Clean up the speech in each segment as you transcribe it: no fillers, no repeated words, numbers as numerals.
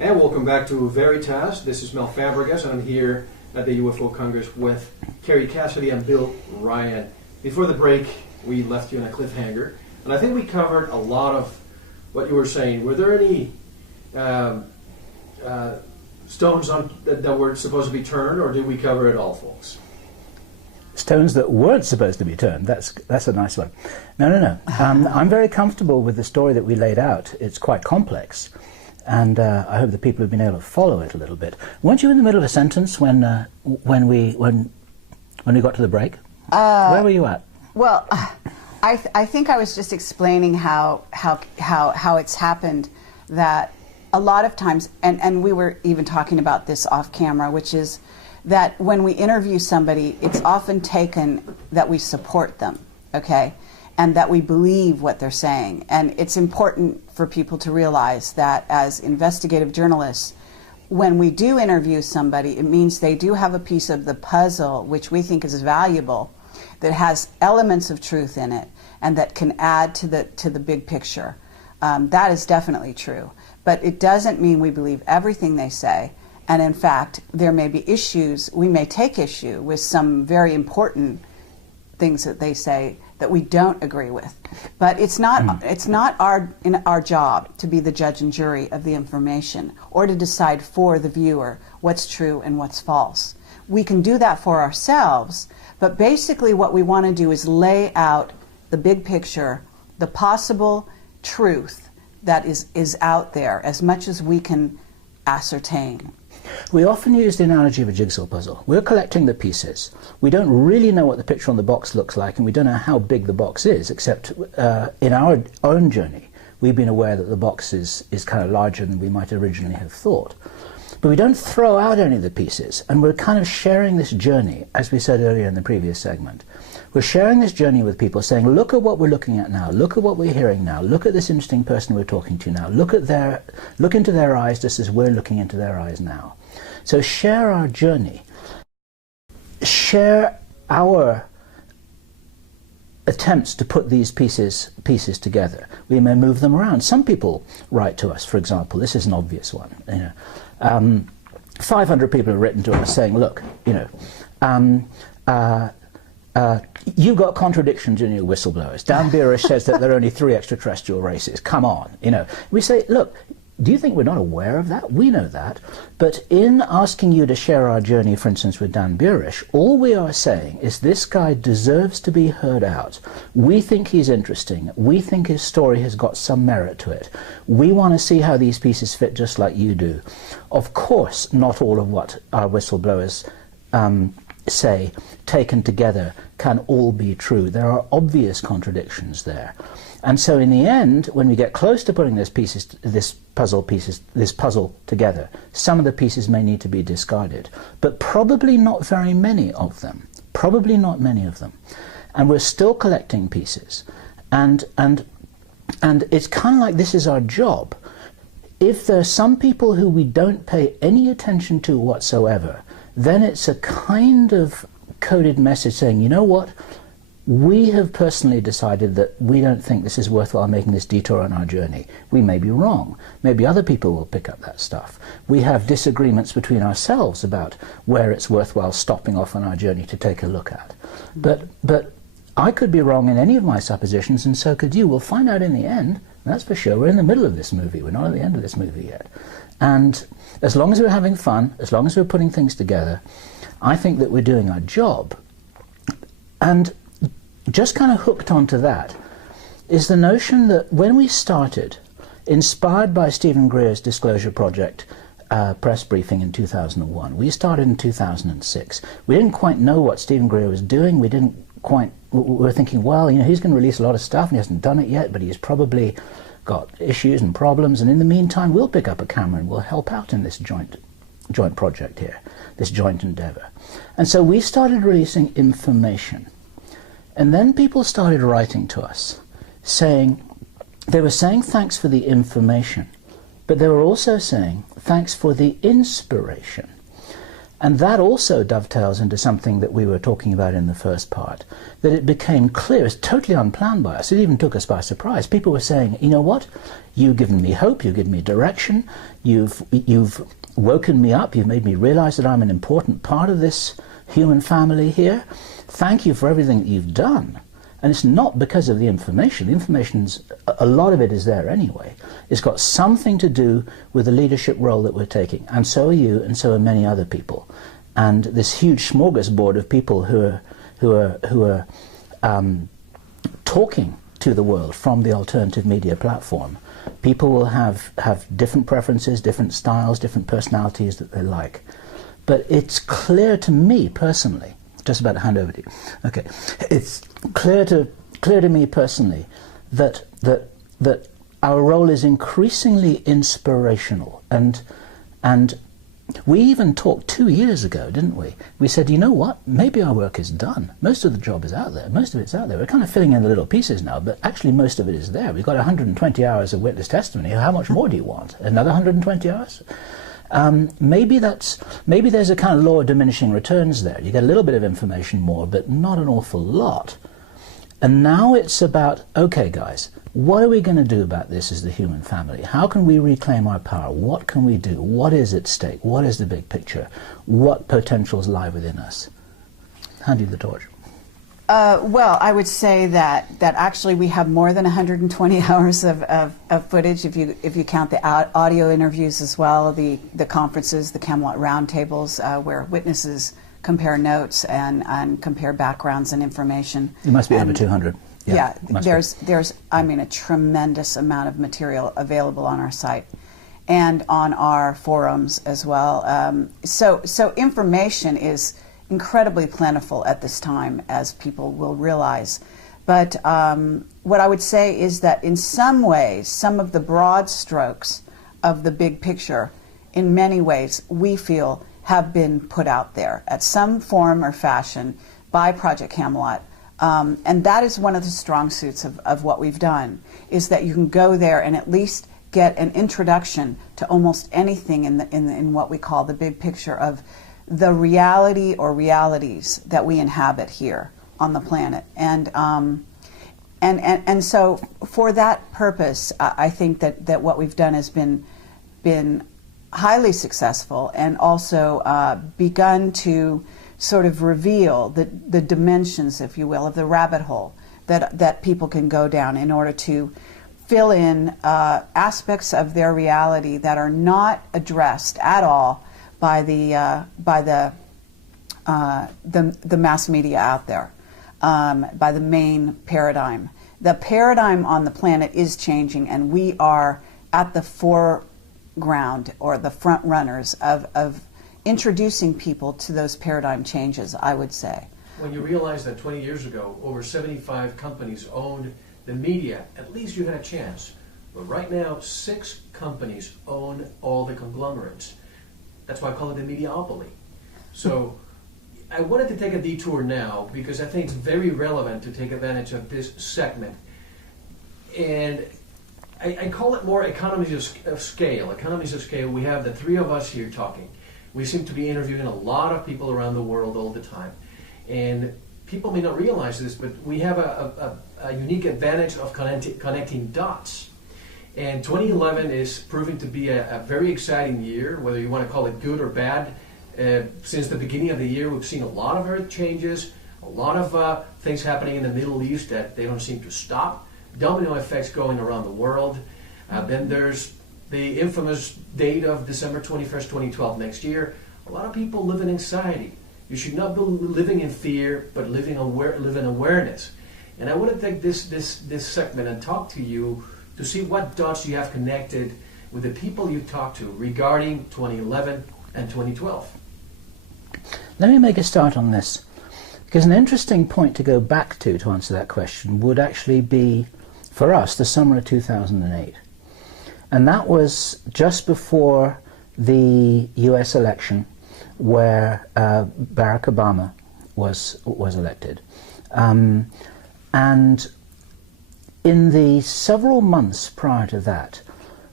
And welcome back to VERITAS. This is Mel Fabregas, and I'm here at the UFO Congress with Kerry Cassidy and Bill Ryan. Before the break, we left you in a cliffhanger, and I think we covered a lot of what you were saying. Were there any stones that were supposed to be turned, or did we cover it all, folks? Stones that weren't supposed to be turned. That's a nice one. No. I'm very comfortable with the story that we laid out. It's quite complex, and I hope the people have been able to follow it a little bit. Weren't you in the middle of a sentence when we got to the break? Where were you at? Well, I think I was just explaining how it's happened, that a lot of times, and we were even talking about this off camera, which is that when we interview somebody, it's often taken that we support them, okay, and that we believe what they're saying. And it's important for people to realize that as investigative journalists, when we do interview somebody, it means they do have a piece of the puzzle which we think is valuable, that has elements of truth in it, and that can add to the big picture. That is definitely true. But it doesn't mean we believe everything they say. And in fact, there may be issues, we may take issue with some very important things that they say that we don't agree with. But it's not our job to be the judge and jury of the information, or to decide for the viewer what's true and what's false. We can do that for ourselves, but basically what we want to do is lay out the big picture, the possible truth that is out there, as much as we can ascertain. We often use the analogy of a jigsaw puzzle. We're collecting the pieces. We don't really know what the picture on the box looks like, and we don't know how big the box is, except in our own journey, we've been aware that the box is kind of larger than we might originally have thought. But we don't throw out any of the pieces, and we're kind of sharing this journey, as we said earlier in the previous segment. We're sharing this journey with people, saying, look at what we're looking at now, look at what we're hearing now, look at this interesting person we're talking to now, look into their eyes just as we're looking into their eyes now. So share our journey, share our attempts to put these pieces together. We may move them around. Some people write to us, for example, this is an obvious one. 500 people have written to us saying, look, you've got contradictions in your whistleblowers. Dan Beerish says that there are only 3 extraterrestrial races. Come on, We say, look, do you think we're not aware of that? We know that. But in asking you to share our journey, for instance, with Dan Beerish, all we are saying is this guy deserves to be heard out. We think he's interesting. We think his story has got some merit to it. We want to see how these pieces fit just like you do. Of course, not all of what our whistleblowers say, taken together, can all be true. There are obvious contradictions there. And so in the end, when we get close to putting this puzzle together, some of the pieces may need to be discarded, but probably not very many of them. Probably not many of them. And we're still collecting pieces. And it's kind of like this is our job. If there are some people who we don't pay any attention to whatsoever, then it's a kind of coded message saying, you know what? We have personally decided that we don't think this is worthwhile making this detour on our journey. We may be wrong. Maybe other people will pick up that stuff. We have disagreements between ourselves about where it's worthwhile stopping off on our journey to take a look at. But I could be wrong in any of my suppositions, and so could you. We'll find out in the end. That's for sure. We're in the middle of this movie. We're not at the end of this movie yet. And as long as we're having fun, as long as we're putting things together, I think that we're doing our job. And just kind of hooked onto that is the notion that when we started, inspired by Stephen Greer's Disclosure Project press briefing in 2001, we started in 2006. We didn't quite know what Stephen Greer was doing. We were thinking, well, he's going to release a lot of stuff and he hasn't done it yet, but he's probably got issues and problems, and in the meantime we'll pick up a camera and we'll help out in this joint project here, this joint endeavor. And so we started releasing information. And then people started writing to us, they were saying thanks for the information, but they were also saying thanks for the inspiration. And that also dovetails into something that we were talking about in the first part, that it became clear, it's totally unplanned by us, it even took us by surprise. People were saying, you know what, you've given me hope, you've given me direction, you've woken me up, you've made me realize that I'm an important part of this human family here. Thank you for everything that you've done. And it's not because of the information. The information's, a lot of it is there anyway. It's got something to do with the leadership role that we're taking. And so are you, and so are many other people. And this huge smorgasbord of people who are talking to the world from the alternative media platform. People will have different preferences, different styles, different personalities that they like. But it's clear to me personally, just about to hand over to you. Okay, it's clear to me personally that our role is increasingly inspirational, and we even talked 2 years ago, didn't we? We said, you know what? Maybe our work is done. Most of the job is out there. Most of it's out there. We're kind of filling in the little pieces now, but actually most of it is there. We've got 120 hours of witness testimony. How much more do you want? Another 120 hours? Maybe there's a kind of law of diminishing returns there. You get a little bit of information more, but not an awful lot. And now it's about, okay guys, what are we going to do about this as the human family? How can we reclaim our power? What can we do? What is at stake? What is the big picture? What potentials lie within us? Hand you the torch. Well, I would say that actually we have more than 120 hours of footage if you count the audio interviews as well, the conferences, the Camelot roundtables where witnesses compare notes and compare backgrounds and information. It must be over 200. Yeah, there's I mean a tremendous amount of material available on our site and on our forums as well. So information is incredibly plentiful at this time, as people will realize. But what I would say is that in some ways, some of the broad strokes of the big picture, in many ways, we feel have been put out there at some form or fashion by Project Camelot. And that is one of the strong suits of what we've done, is that you can go there and at least get an introduction to almost anything in what we call the big picture of the reality or realities that we inhabit here on the planet. And so for that purpose, I think that what we've done has been highly successful, and also begun to sort of reveal the dimensions, if you will, of the rabbit hole that people can go down in order to fill in aspects of their reality that are not addressed at all by the mass media out there, by the main paradigm. The paradigm on the planet is changing, and we are at the foreground or the front runners of introducing people to those paradigm changes, I would say. When you realize that 20 years ago, over 75 companies owned the media, at least you had a chance. But right now, 6 companies own all the conglomerates. That's why I call it the mediaopoly. So I wanted to take a detour now because I think it's very relevant to take advantage of this segment. And I call it more economies of scale. Economies of scale, we have the 3 of us here talking. We seem to be interviewing a lot of people around the world all the time. And people may not realize this, but we have a unique advantage of connecting dots. And 2011 is proving to be a very exciting year, whether you want to call it good or bad. Since the beginning of the year, we've seen a lot of earth changes, a lot of things happening in the Middle East that they don't seem to stop. Domino effects going around the world. Then there's the infamous date of December 21st, 2012 next year. A lot of people live in anxiety. You should not be living in fear, but live in awareness. And I want to take this segment and talk to you to see what dots you have connected with the people you talk to regarding 2011 and 2012. Let me make a start on this, because an interesting point to go back to answer that question would actually be, for us, the summer of 2008. And that was just before the US election, where Barack Obama was elected. And in the several months prior to that,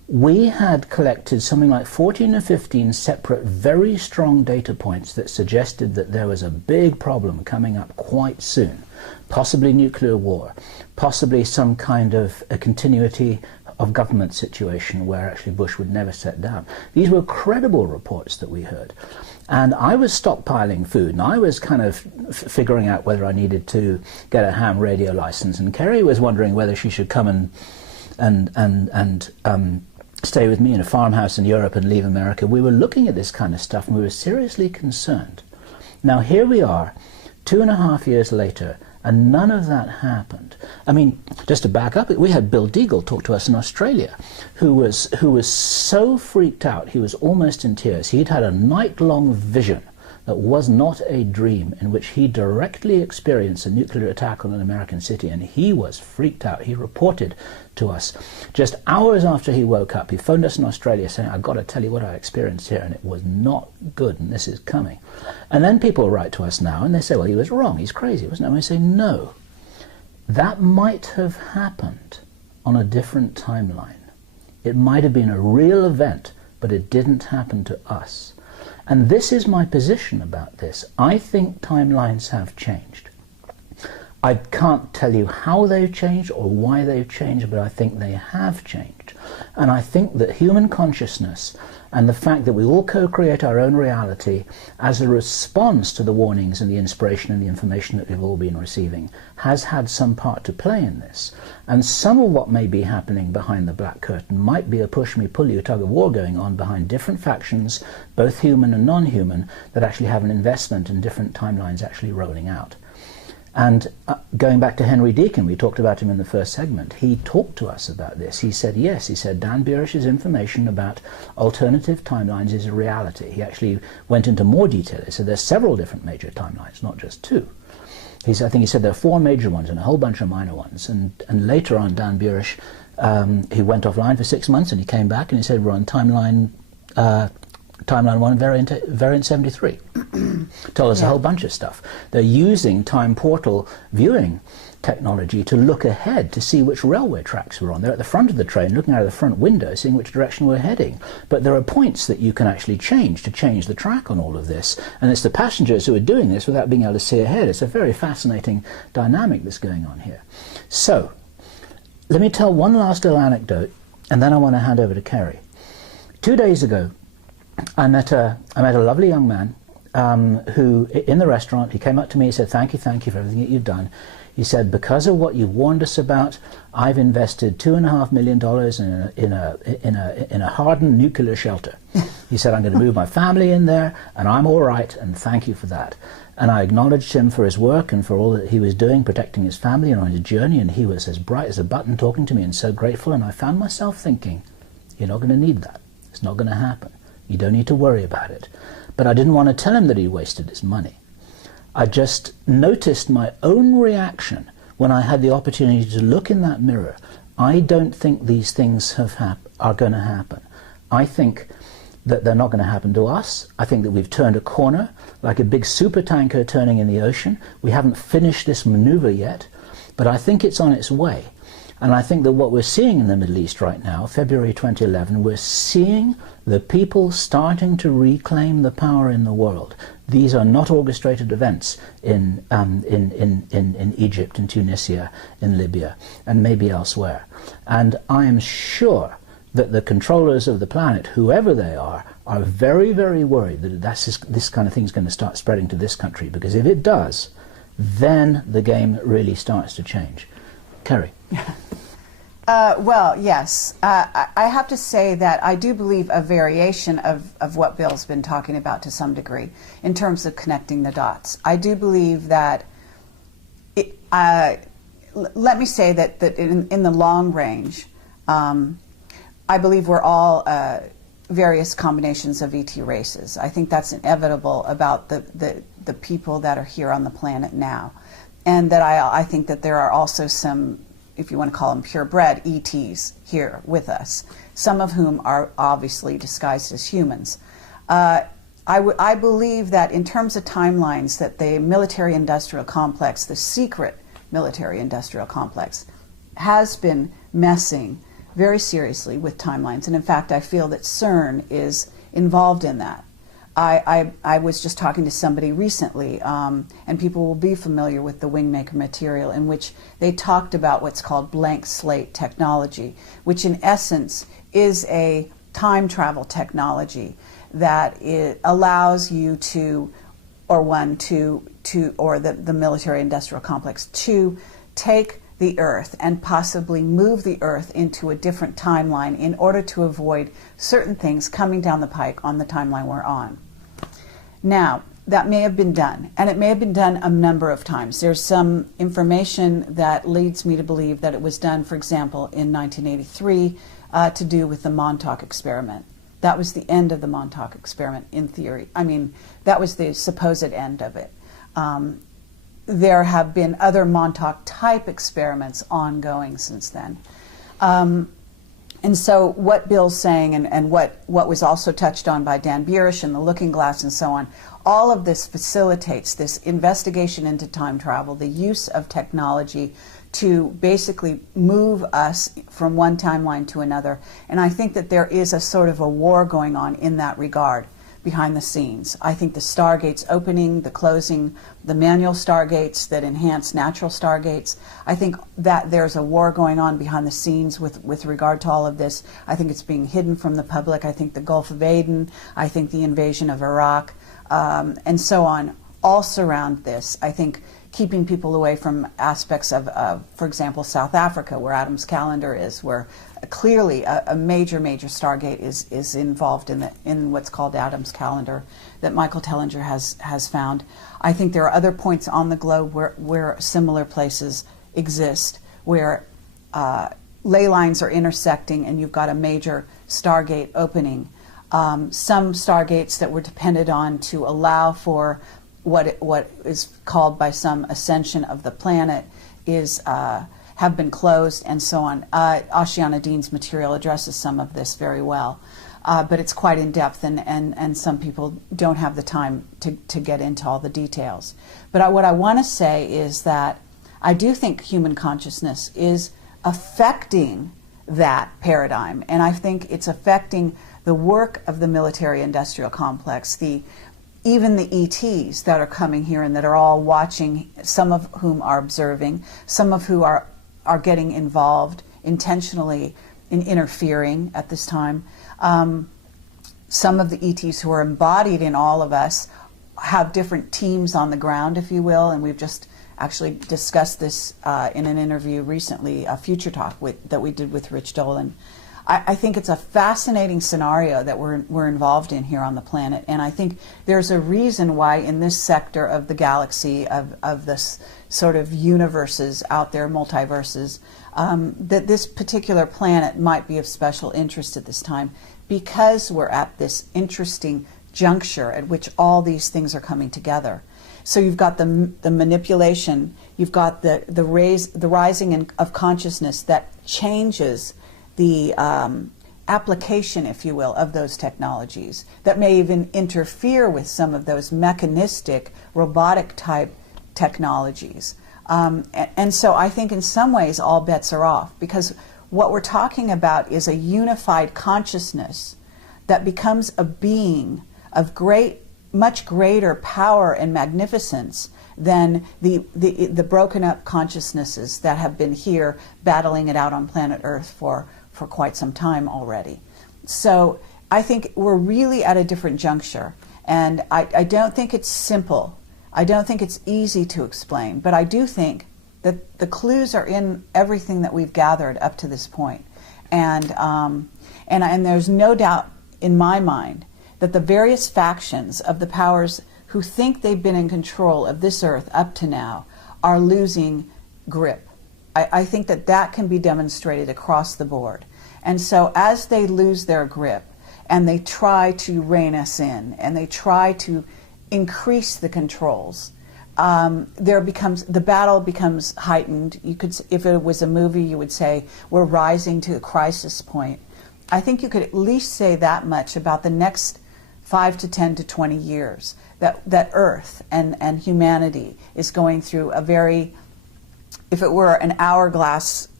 we had collected something like 14 or 15 separate, very strong data points that suggested that there was a big problem coming up quite soon. Possibly nuclear war, possibly some kind of a continuity of government situation where actually Bush would never set down. These were credible reports that we heard. And I was stockpiling food, and I was kind of figuring out whether I needed to get a ham radio license, and Kerry was wondering whether she should come and stay with me in a farmhouse in Europe and leave America. We were looking at this kind of stuff, and we were seriously concerned. Now here we are, 2.5 years later, and none of that happened. I mean, just to back up, we had Bill Deagle talk to us in Australia, who was so freaked out, he was almost in tears. He'd had a night-long vision that was not a dream, in which he directly experienced a nuclear attack on an American city, and he was freaked out. He reported to us just hours after he woke up. He phoned us in Australia saying, "I've got to tell you what I experienced here, and it was not good, and this is coming." And then people write to us now, and they say, "Well, he was wrong, he's crazy, wasn't it?" And we say, no, that might have happened on a different timeline. It might have been a real event, but it didn't happen to us. And this is my position about this. I think timelines have changed. I can't tell you how they've changed or why they've changed, but I think they have changed. And I think that human consciousness and the fact that we all co-create our own reality as a response to the warnings and the inspiration and the information that we've all been receiving has had some part to play in this. And some of what may be happening behind the black curtain might be a push-me-pull-you tug-of-war going on behind different factions, both human and non-human, that actually have an investment in different timelines actually rolling out. And going back to Henry Deacon, we talked about him in the first segment, he talked to us about this. He said, yes, he said, Dan Burish's information about alternative timelines is a reality. He actually went into more detail. He said there's several different major timelines, not just two. I think he said there are 4 major ones and a whole bunch of minor ones. And later on, Dan Burish, he went offline for 6 months, and he came back and he said, we're on timeline 1, variant 73. Told us a whole bunch of stuff. They're using time portal viewing technology to look ahead to see which railway tracks we're on. They're at the front of the train looking out of the front window seeing which direction we're heading. But there are points that you can actually change to change the track on all of this, and it's the passengers who are doing this without being able to see ahead. It's a very fascinating dynamic that's going on here. So let me tell one last little anecdote, and then I want to hand over to Kerry. 2 days ago I met a lovely young man who, in the restaurant, he came up to me, he said, thank you for everything that you've done. He said, because of what you've warned us about, I've invested $2.5 million in a hardened nuclear shelter. He said, I'm going to move my family in there, and I'm all right, and thank you for that. And I acknowledged him for his work and for all that he was doing, protecting his family and on his journey, and he was as bright as a button talking to me and so grateful, and I found myself thinking, you're not going to need that. It's not going to happen. You don't need to worry about it. But I didn't want to tell him that he wasted his money. I just noticed my own reaction when I had the opportunity to look in that mirror. I don't think these things are going to happen. I think that they're not going to happen to us. I think that we've turned a corner, like a big supertanker turning in the ocean. We haven't finished this maneuver yet, but I think it's on its way. And I think that what we're seeing in the Middle East right now, February 2011, we're seeing the people starting to reclaim the power in the world. These are not orchestrated events in Egypt, in Tunisia, in Libya, and maybe elsewhere. And I am sure that the controllers of the planet, whoever they are very, very worried that this kind of thing is going to start spreading to this country, because if it does, then the game really starts to change. Kerry. Well, yes. I have to say that I do believe a variation of what Bill's been talking about to some degree in terms of connecting the dots. I do believe that, let me say that in the long range, I believe we're all various combinations of ET races. I think that's inevitable about the people that are here on the planet now. And that I think that there are also some, if you want to call them purebred ETs here with us, some of whom are obviously disguised as humans. I believe that in terms of timelines, that the military-industrial complex, the secret military-industrial complex, has been messing very seriously with timelines. And in fact, I feel that CERN is involved in that. I was just talking to somebody recently, and people will be familiar with the Wingmaker material, in which they talked about what's called blank slate technology, which in essence is a time travel technology that it allows you to, or the military industrial complex, to take the Earth and possibly move the Earth into a different timeline in order to avoid certain things coming down the pike on the timeline we're on. Now, that may have been done, and it may have been done a number of times. There's some information that leads me to believe that it was done, for example, in 1983 to do with the Montauk experiment. That was the end of the Montauk experiment, in theory. I mean, that was the supposed end of it. There have been other Montauk-type experiments ongoing since then. And so what Bill's saying, and what was also touched on by Dan Burish and the Looking Glass and so on, all of this facilitates this investigation into time travel, the use of technology to basically move us from one timeline to another. And I think that there is a sort of a war going on in that regard behind the scenes. I think the stargates opening, the closing, the manual stargates that enhance natural stargates, I think that there's a war going on behind the scenes with regard to all of this. I think it's being hidden from the public. I think the Gulf of Aden, I think the invasion of Iraq, and so on, all surround this. I think keeping people away from aspects of, for example, South Africa, where Adam's calendar is, where clearly a major Stargate is involved in what's called Adam's calendar that Michael Tellinger has found. I think there are other points on the globe where similar places exist, where ley lines are intersecting and you've got a major Stargate opening. Some Stargates that were depended on to allow for what is called by some ascension of the planet have been closed, and so on. Ashiana Dean's material addresses some of this very well, but it's quite in depth, and some people don't have the time to get into all the details. But what I want to say is that I do think human consciousness is affecting that paradigm, and I think it's affecting the work of the military-industrial complex, even the ETs that are coming here and that are all watching, some of whom are observing, some of who are getting involved intentionally in interfering at this time. Some of the ETs who are embodied in all of us have different teams on the ground, if you will, and we've just actually discussed this in an interview recently, a Future Talk that we did with Rich Dolan. I think it's a fascinating scenario that we're involved in here on the planet, and I think there's a reason why in this sector of the galaxy, of this sort of universes out there, multiverses, that this particular planet might be of special interest at this time, because we're at this interesting juncture at which all these things are coming together. So you've got the manipulation, you've got the rising of consciousness that changes the application, if you will, of those technologies that may even interfere with some of those mechanistic, robotic type technologies. And so I think in some ways all bets are off, because what we're talking about is a unified consciousness that becomes a being of much greater power and magnificence than the broken up consciousnesses that have been here battling it out on planet Earth for quite some time already. So I think we're really at a different juncture, and I don't think it's simple. I don't think it's easy to explain, but I do think that the clues are in everything that we've gathered up to this point. And there's no doubt in my mind that the various factions of the powers who think they've been in control of this Earth up to now are losing grip. I think that can be demonstrated across the board. And so as they lose their grip and they try to rein us in and they try to increase the controls, the battle becomes heightened. You could, if it was a movie, you would say we're rising to a crisis point. I think you could at least say that much about the next 5 to 10 to 20 years, that Earth and humanity is going through a very, if it were an hourglass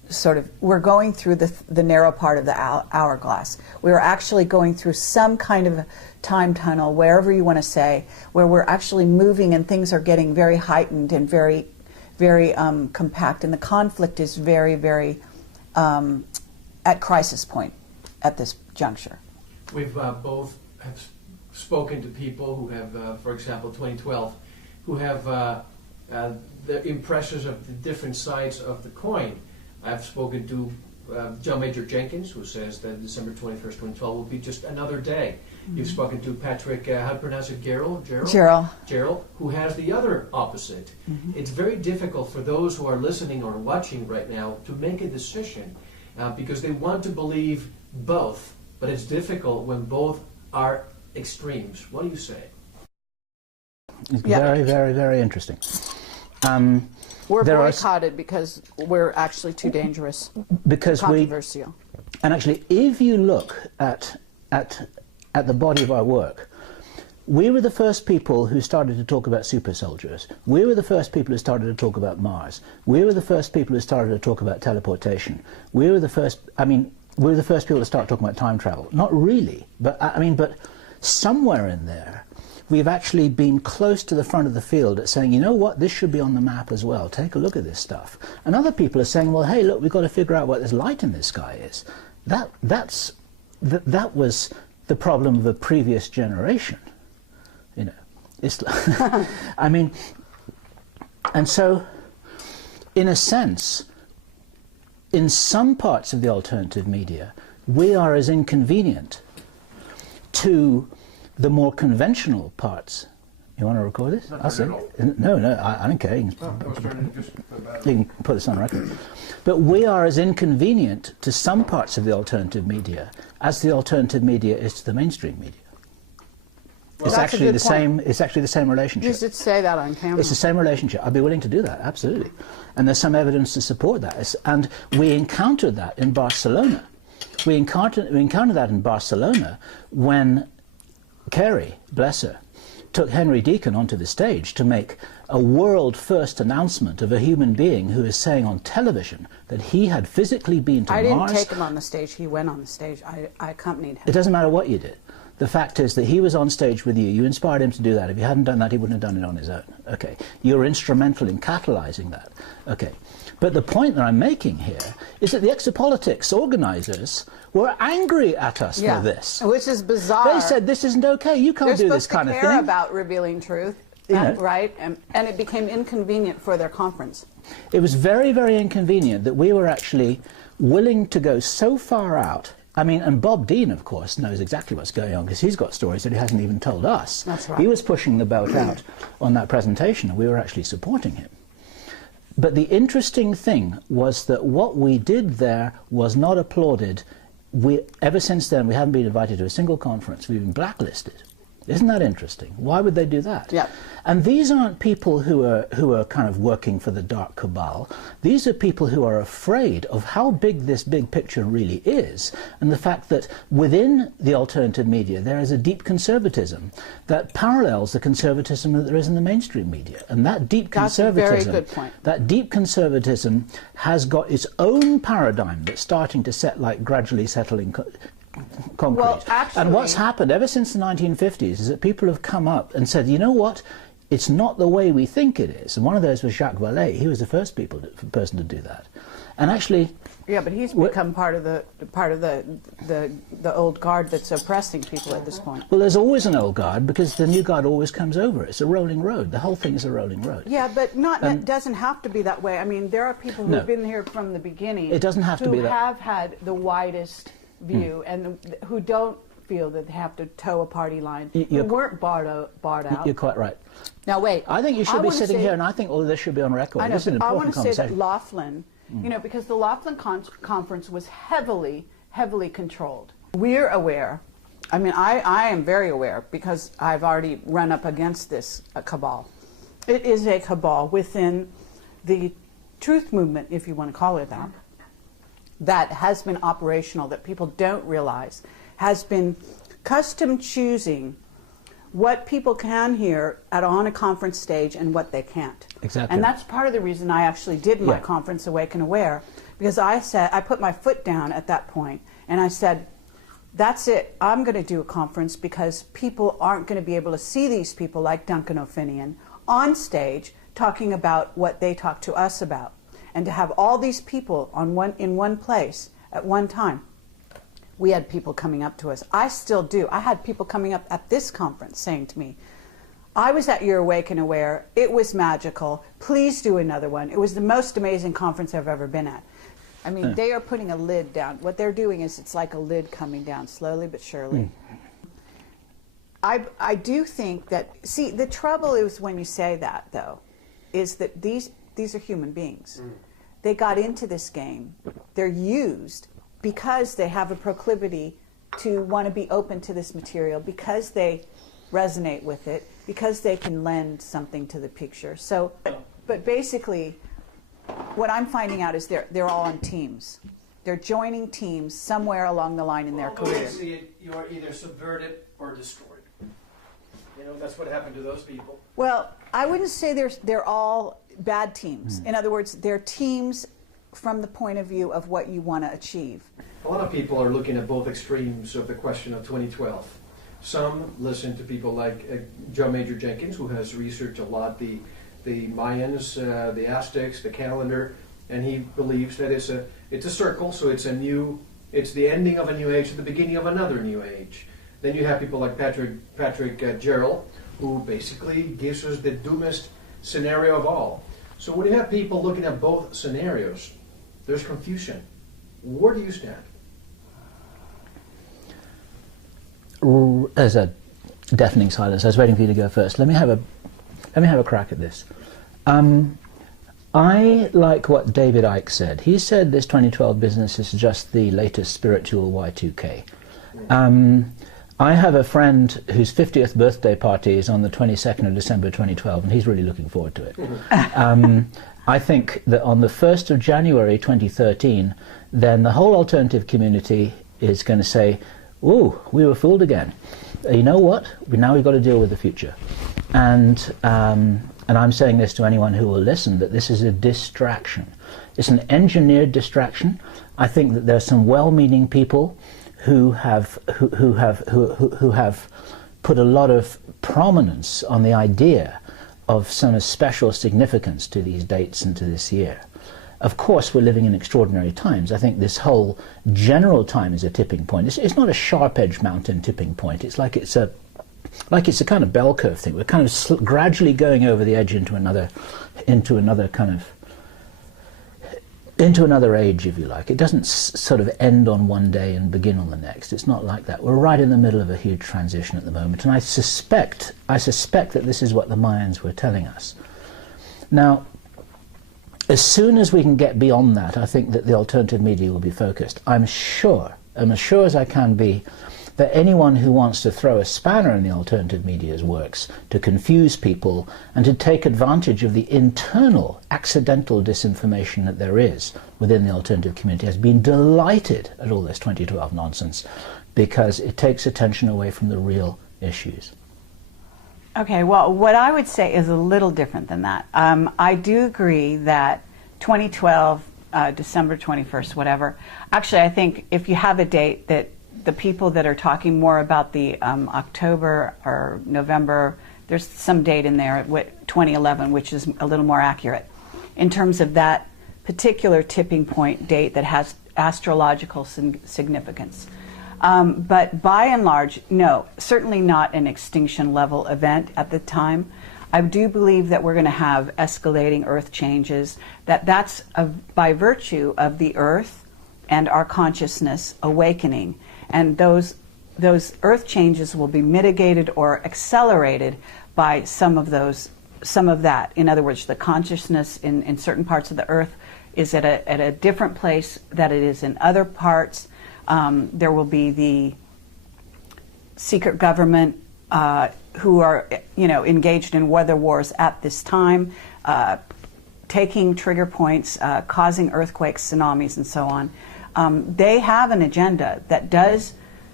we're going through the narrow part of the hourglass. We're actually going through some kind of a time tunnel, wherever you want to say, where we're actually moving and things are getting very heightened and very, very compact, and the conflict is very, very at crisis point at this juncture. We've both have spoken to people who have, for example, 2012, who have the impressions of the different sides of the coin. I've spoken to John Major Jenkins, who says that December 21st, 2012 will be just another day. Mm-hmm. You've spoken to Patrick, how do you pronounce it, Gerald, who has the other opposite. Mm-hmm. It's very difficult for those who are listening or watching right now to make a decision because they want to believe both, but it's difficult when both are extremes. What do you say? It's very, very, very interesting. We're boycotted because we're actually too dangerous, because controversial. And actually, if you look at the body of our work, we were the first people who started to talk about super soldiers. We were the first people who started to talk about Mars. We were the first people who started to talk about teleportation. We were the first. We were the first people to start talking about time travel. Not really, but but somewhere in there, we've actually been close to the front of the field at saying, you know what, this should be on the map as well. Take a look at this stuff. And other people are saying, well, hey, look, we've got to figure out what this light in the sky is. That was the problem of a previous generation. You know, it's and so, in a sense, in some parts of the alternative media, we are as inconvenient to the more conventional parts. You want to record this? I'll say. No, I don't care. You can put this on record. But we are as inconvenient to some parts of the alternative media as the alternative media is to the mainstream media. Well, it's actually the same. It's actually the same relationship. You should say that on camera. It's the same relationship. I'd be willing to do that, absolutely. And there's some evidence to support that. And we encountered that in Barcelona. We encountered that in Barcelona when Kerry, bless her, took Henry Deacon onto the stage to make a world-first announcement of a human being who is saying on television that he had physically been to Mars. I didn't take him on the stage. He went on the stage. I accompanied him. It doesn't matter what you did. The fact is that he was on stage with you. You inspired him to do that. If you hadn't done that, he wouldn't have done it on his own. Okay. You're instrumental in catalyzing that. Okay. But the point that I'm making here is that the Exopolitics organizers were angry at us for this. Which is bizarre. They said, this isn't okay. You can't do this kind of thing. They're supposed to care about revealing truth, right? And it became inconvenient for their conference. It was very, very inconvenient that we were actually willing to go so far out. And Bob Dean, of course, knows exactly what's going on because he's got stories that he hasn't even told us. That's right. He was pushing the boat out on that presentation, and we were actually supporting him. But the interesting thing was that what we did there was not applauded. Ever since then, we haven't been invited to a single conference. We've been blacklisted. Isn't that interesting? Why would they do that? Yeah. And these aren't people who are kind of working for the dark cabal. These are people who are afraid of how big this big picture really is, and the fact that within the alternative media there is a deep conservatism that parallels the conservatism that there is in the mainstream media. And that deep conservatism, that's a very good point. That deep conservatism has got its own paradigm that's starting to gradually settling concrete. Well, actually, and what's happened ever since the 1950s is that people have come up and said, you know what, it's not the way we think it is. And one of those was Jacques Vallée. He was the first person to do that. And actually, yeah, but he's become part of the old guard that's oppressing people at this point. Well, there's always an old guard because the new guard always comes over. It's a rolling road. The whole thing is a rolling road. Yeah, but it doesn't have to be that way. I mean, there are people who've been here from the beginning. It doesn't have to be that. Who have had the widest view and who don't feel that they have to toe a party line, who weren't barred out. You're quite right. Now wait, I think you should be sitting here, and I think all of this should be on record. I know, this is an important conversation. I want to say that Laughlin, because the Laughlin conference was heavily controlled. We're aware. I mean, I am very aware because I've already run up against this cabal. It is a cabal within the truth movement, if you want to call it that. That has been operational, that people don't realize, has been custom choosing what people can hear on a conference stage and what they can't. Exactly. And that's part of the reason I actually did my Yeah. conference, Awake and Aware, because I put my foot down at that point and I said, that's it. I'm going to do a conference because people aren't going to be able to see these people like Duncan O'Finian on stage talking about what they talk to us about. And to have all these people in one place at one time. We had people coming up to us. I still do. I had people coming up at this conference saying to me, I was at your Awake and Aware. It was magical. Please do another one. It was the most amazing conference I've ever been at. I mean, they are putting a lid down. What they're doing is it's like a lid coming down slowly but surely. I do think that, see, the trouble is when you say that, though, is that these are human beings. They got into this game. They're used because they have a proclivity to want to be open to this material, because they resonate with it, because they can lend something to the picture. So, but basically, what I'm finding out is they're all on teams. They're joining teams somewhere along the line in their career. Obviously, you are either subverted or destroyed. You know, that's what happened to those people. Well, I wouldn't say they're all bad teams. In other words, they're teams from the point of view of what you want to achieve. A lot of people are looking at both extremes of the question of 2012. Some listen to people like John Major Jenkins, who has researched a lot the Mayans, the Aztecs, the calendar, and he believes that it's a circle, so it's the ending of a new age, the beginning of another new age. Then you have people like Patrick Gerald, who basically gives us the doomest scenario of all. So when you have people looking at both scenarios, there's confusion. Where do you stand? There's a deafening silence. I was waiting for you to go first. Let me have a crack at this. I like what David Icke said. He said this 2012 business is just the latest spiritual Y2K. I have a friend whose 50th birthday party is on the 22nd of December 2012, and he's really looking forward to it. I think that on the 1st of January 2013, then the whole alternative community is going to say, ooh, we were fooled again. You know what? Now we've got to deal with the future. And I'm saying this to anyone who will listen, that this is a distraction. It's an engineered distraction. I think that there are some well-meaning people who have put a lot of prominence on the idea of some special significance to these dates and to this year. Of course, we're living in extraordinary times. I think this whole general time is a tipping point. It's not a sharp-edged mountain tipping point. It's like it's a kind of bell curve thing. We're kind of gradually going over the edge into another age, if you like. It doesn't sort of end on one day and begin on the next. It's not like that. We're right in the middle of a huge transition at the moment, and I suspect that this is what the Mayans were telling us. Now, as soon as we can get beyond that, I think that the alternative media will be focused. I'm as sure as I can be, that anyone who wants to throw a spanner in the alternative media's works, to confuse people and to take advantage of the internal accidental disinformation that there is within the alternative community, has been delighted at all this 2012 nonsense, because it takes attention away from the real issues. Okay, well, what I would say is a little different than that. I do agree that 2012, December 21st, whatever, actually I think if you have a date that the people that are talking more about the October or November, there's some date in there, 2011, which is a little more accurate in terms of that particular tipping point date that has astrological significance. But by and large, no, certainly not an extinction level event at the time. I do believe that we're going to have escalating Earth changes, that's by virtue of the Earth and our consciousness awakening. And those Earth changes will be mitigated or accelerated by some of that. In other words, the consciousness in certain parts of the Earth is at a different place than it is in other parts. There will be the secret government who are, engaged in weather wars at this time, taking trigger points, causing earthquakes, tsunamis, and so on. They have an agenda that does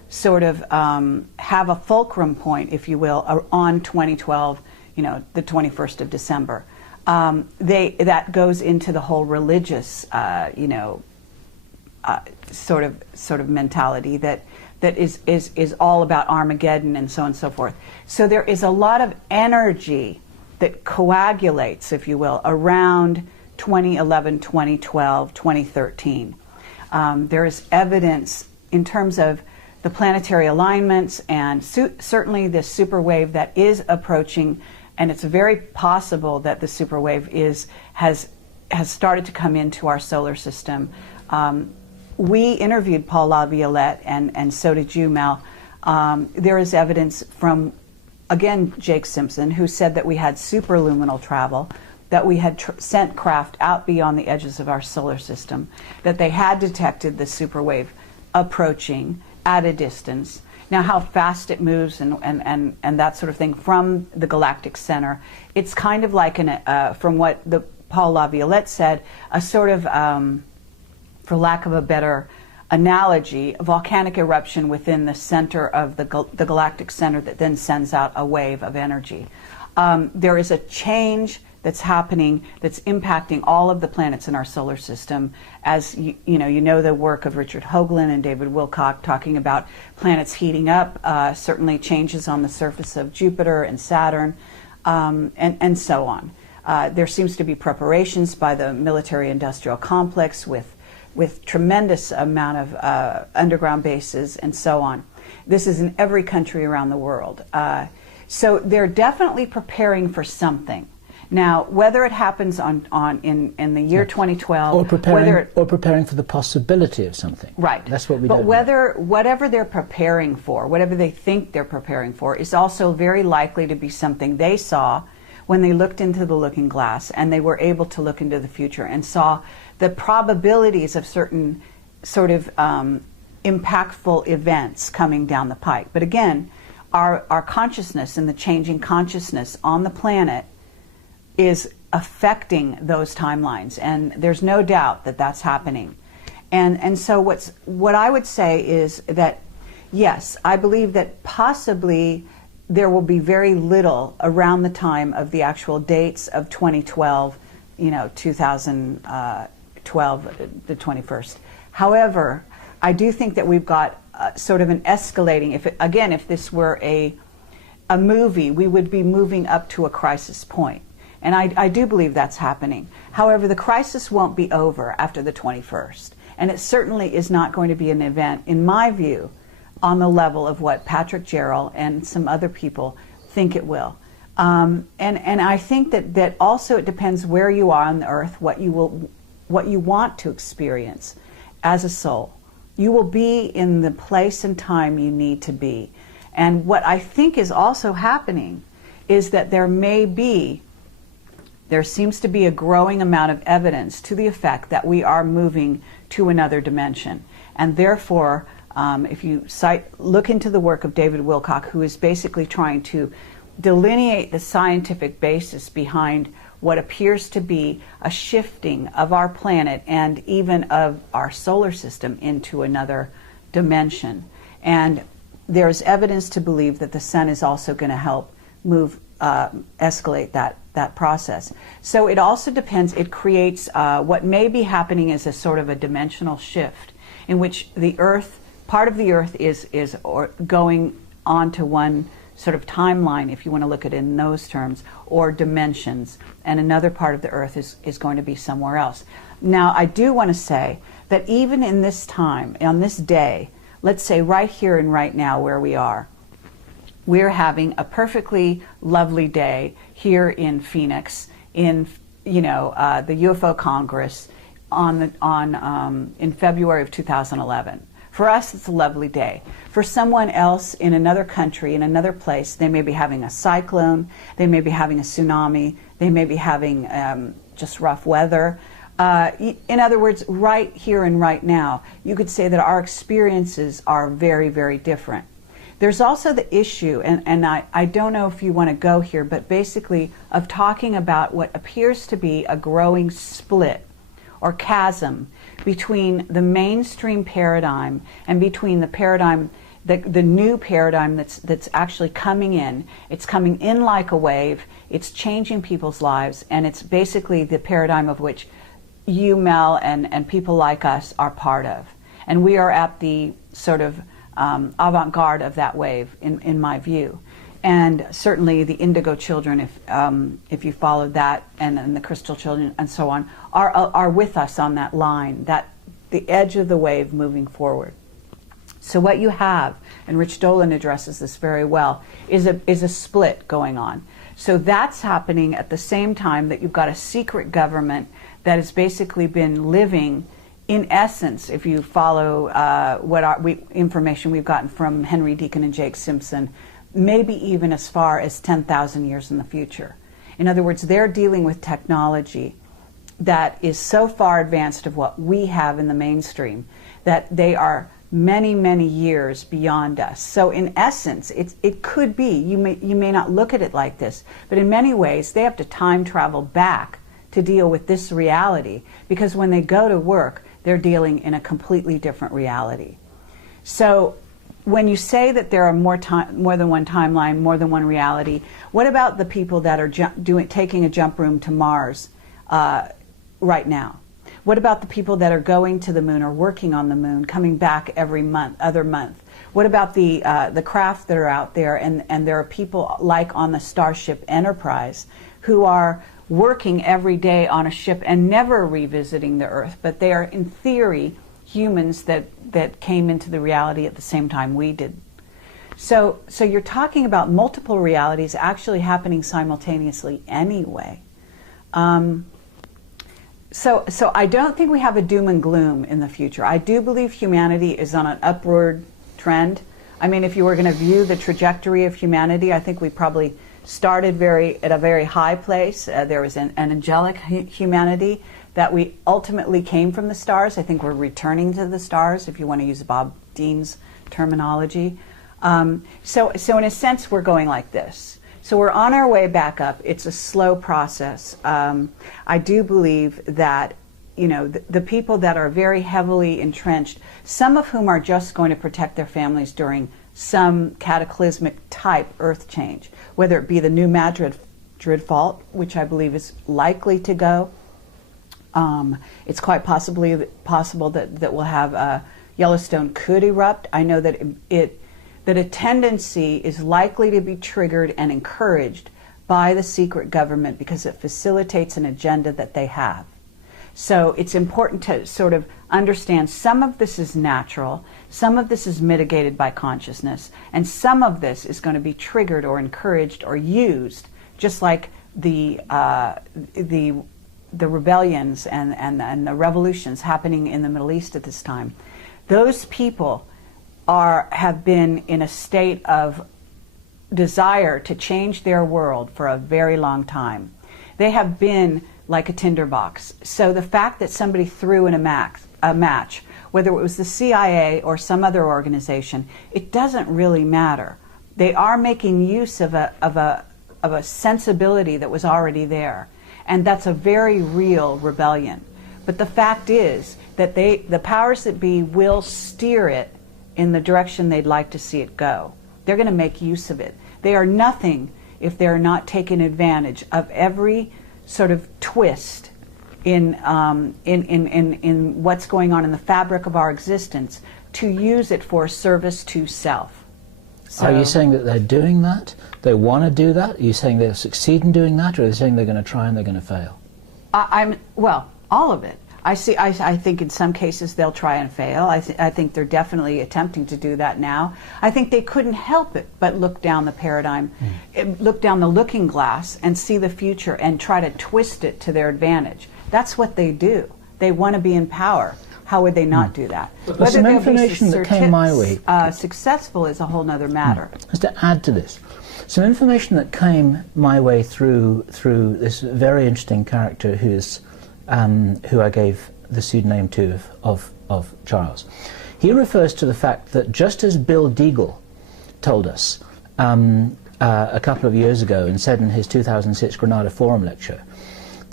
sort of have a fulcrum point, if you will, on 2012, the 21st of December. That goes into the whole religious, sort of mentality that is all about Armageddon and so on and so forth. So there is a lot of energy that coagulates, if you will, around 2011, 2012, 2013. There is evidence in terms of the planetary alignments and certainly this super wave that is approaching, and it's very possible that the super wave has started to come into our solar system. We interviewed Paul LaViolette, and so did you, Mel. There is evidence from, again, Jake Simpson, who said that we had superluminal travel, that we had sent craft out beyond the edges of our solar system, that they had detected the super wave approaching at a distance. Now, how fast it moves and that sort of thing from the galactic center, it's kind of like, from what Paul LaViolette said, a sort of, for lack of a better analogy, a volcanic eruption within the center of the galactic center that then sends out a wave of energy. There is a change that's happening that's impacting all of the planets in our solar system. As you know the work of Richard Hoagland and David Wilcock talking about planets heating up, certainly changes on the surface of Jupiter and Saturn, and so on. There seems to be preparations by the military-industrial complex with tremendous amount of underground bases and so on. This is in every country around the world. So they're definitely preparing for something. Now, whether it happens in the year 2012, or preparing for the possibility of something. Right. That's what we don't know. But whatever they're preparing for, whatever they think they're preparing for, is also very likely to be something they saw when they looked into the looking glass and they were able to look into the future and saw the probabilities of certain sort of impactful events coming down the pike. But again, our consciousness and the changing consciousness on the planet is affecting those timelines, and there's no doubt that that's happening. And so what I would say is that, yes, I believe that possibly there will be very little around the time of the actual dates of 2012, 2012, the 21st. However, I do think that we've got sort of an escalating, if this were a movie, we would be moving up to a crisis point. And I do believe that's happening. However, the crisis won't be over after the 21st. And it certainly is not going to be an event, in my view, on the level of what Patrick Jarrell and some other people think it will. And I think that also it depends where you are on the earth, what you want to experience as a soul. You will be in the place and time you need to be. And what I think is also happening is that there seems to be a growing amount of evidence to the effect that we are moving to another dimension. And therefore, if you look into the work of David Wilcock, who is basically trying to delineate the scientific basis behind what appears to be a shifting of our planet and even of our solar system into another dimension. And there's evidence to believe that the sun is also going to help escalate that process. So it also depends, it creates what may be happening is a sort of a dimensional shift in which the earth, part of the earth is going onto one sort of timeline, if you want to look at it in those terms, or dimensions, and another part of the earth is going to be somewhere else. Now, I do want to say that even in this time, on this day, let's say right here and right now where we are, we're having a perfectly lovely day here in Phoenix, in the UFO Congress in February of 2011. For us, it's a lovely day. For someone else in another country, in another place, they may be having a cyclone, they may be having a tsunami, they may be having just rough weather. In other words, right here and right now, you could say that our experiences are very, very different. There's also the issue, and I don't know if you want to go here, but basically of talking about what appears to be a growing split or chasm between the mainstream paradigm and between the paradigm the new paradigm that's actually coming in. It's coming in like a wave. It's changing people's lives, and it's basically the paradigm of which you, Mel, and people like us are part of. And we are at the sort of avant-garde of that wave, in my view. And certainly the Indigo Children, if you followed that, and the Crystal Children and so on, are with us on that line, that the edge of the wave moving forward. So what you have, and Rich Dolan addresses this very well, is a split going on. So that's happening at the same time that you've got a secret government that has basically been living, in essence, if you follow information we've gotten from Henry Deacon and Jake Simpson, maybe even as far as 10,000 years in the future. In other words, they're dealing with technology that is so far advanced of what we have in the mainstream that they are many, many years beyond us. So in essence, it could be, you may not look at it like this, but in many ways they have to time travel back to deal with this reality, because when they go to work, they're dealing in a completely different reality. So when you say that there are more than one timeline, more than one reality, what about the people that are taking a jump room to Mars right now? What about the people that are going to the moon or working on the moon, coming back every other month? What about the craft that are out there, and there are people like on the Starship Enterprise who are working every day on a ship and never revisiting the Earth, but they are, in theory, humans that came into the reality at the same time we did. So you're talking about multiple realities actually happening simultaneously anyway. So I don't think we have a doom and gloom in the future. I do believe humanity is on an upward trend. I mean, if you were going to view the trajectory of humanity, I think we probably started at a very high place. There was an angelic humanity that we ultimately came from the stars. I think we're returning to the stars, if you want to use Bob Dean's terminology. So in a sense, we're going like this. So we're on our way back up. It's a slow process. I do believe that, you know, the people that are very heavily entrenched, some of whom are just going to protect their families during some cataclysmic type earth change, whether it be the New Madrid fault, which I believe is likely to go. It's quite possible that we'll have Yellowstone could erupt. I know that that a tendency is likely to be triggered and encouraged by the secret government because it facilitates an agenda that they have. So it's important to sort of understand some of this is natural, some of this is mitigated by consciousness, and some of this is going to be triggered or encouraged or used, just like the rebellions and the revolutions happening in the Middle East at this time. Those people have been in a state of desire to change their world for a very long time. They have been like a tinderbox. So the fact that somebody threw in a match, whether it was the CIA or some other organization, it doesn't really matter. They are making use of a sensibility that was already there, and that's a very real rebellion. But the fact is that the powers that be will steer it in the direction they'd like to see it go. They're going to make use of it. They are nothing if they're not taking advantage of every sort of twist in what's going on in the fabric of our existence to use it for service to self. So, are you saying that they're doing that? They want to do that? Are you saying they'll succeed in doing that, or are they saying they're going to try and they're going to fail? Well, all of it. I think in some cases they'll try and fail. I think they're definitely attempting to do that now. I think they couldn't help it but look down the paradigm, look down the looking glass and see the future and try to twist it to their advantage. That's what they do. They want to be in power. How would they not do that? Whether some information that came my way successful is a whole other matter. Just to add to this, some information that came my way through this very interesting character who I gave the pseudonym to of Charles. He refers to the fact that just as Bill Deagle told us a couple of years ago and said in his 2006 Granada Forum lecture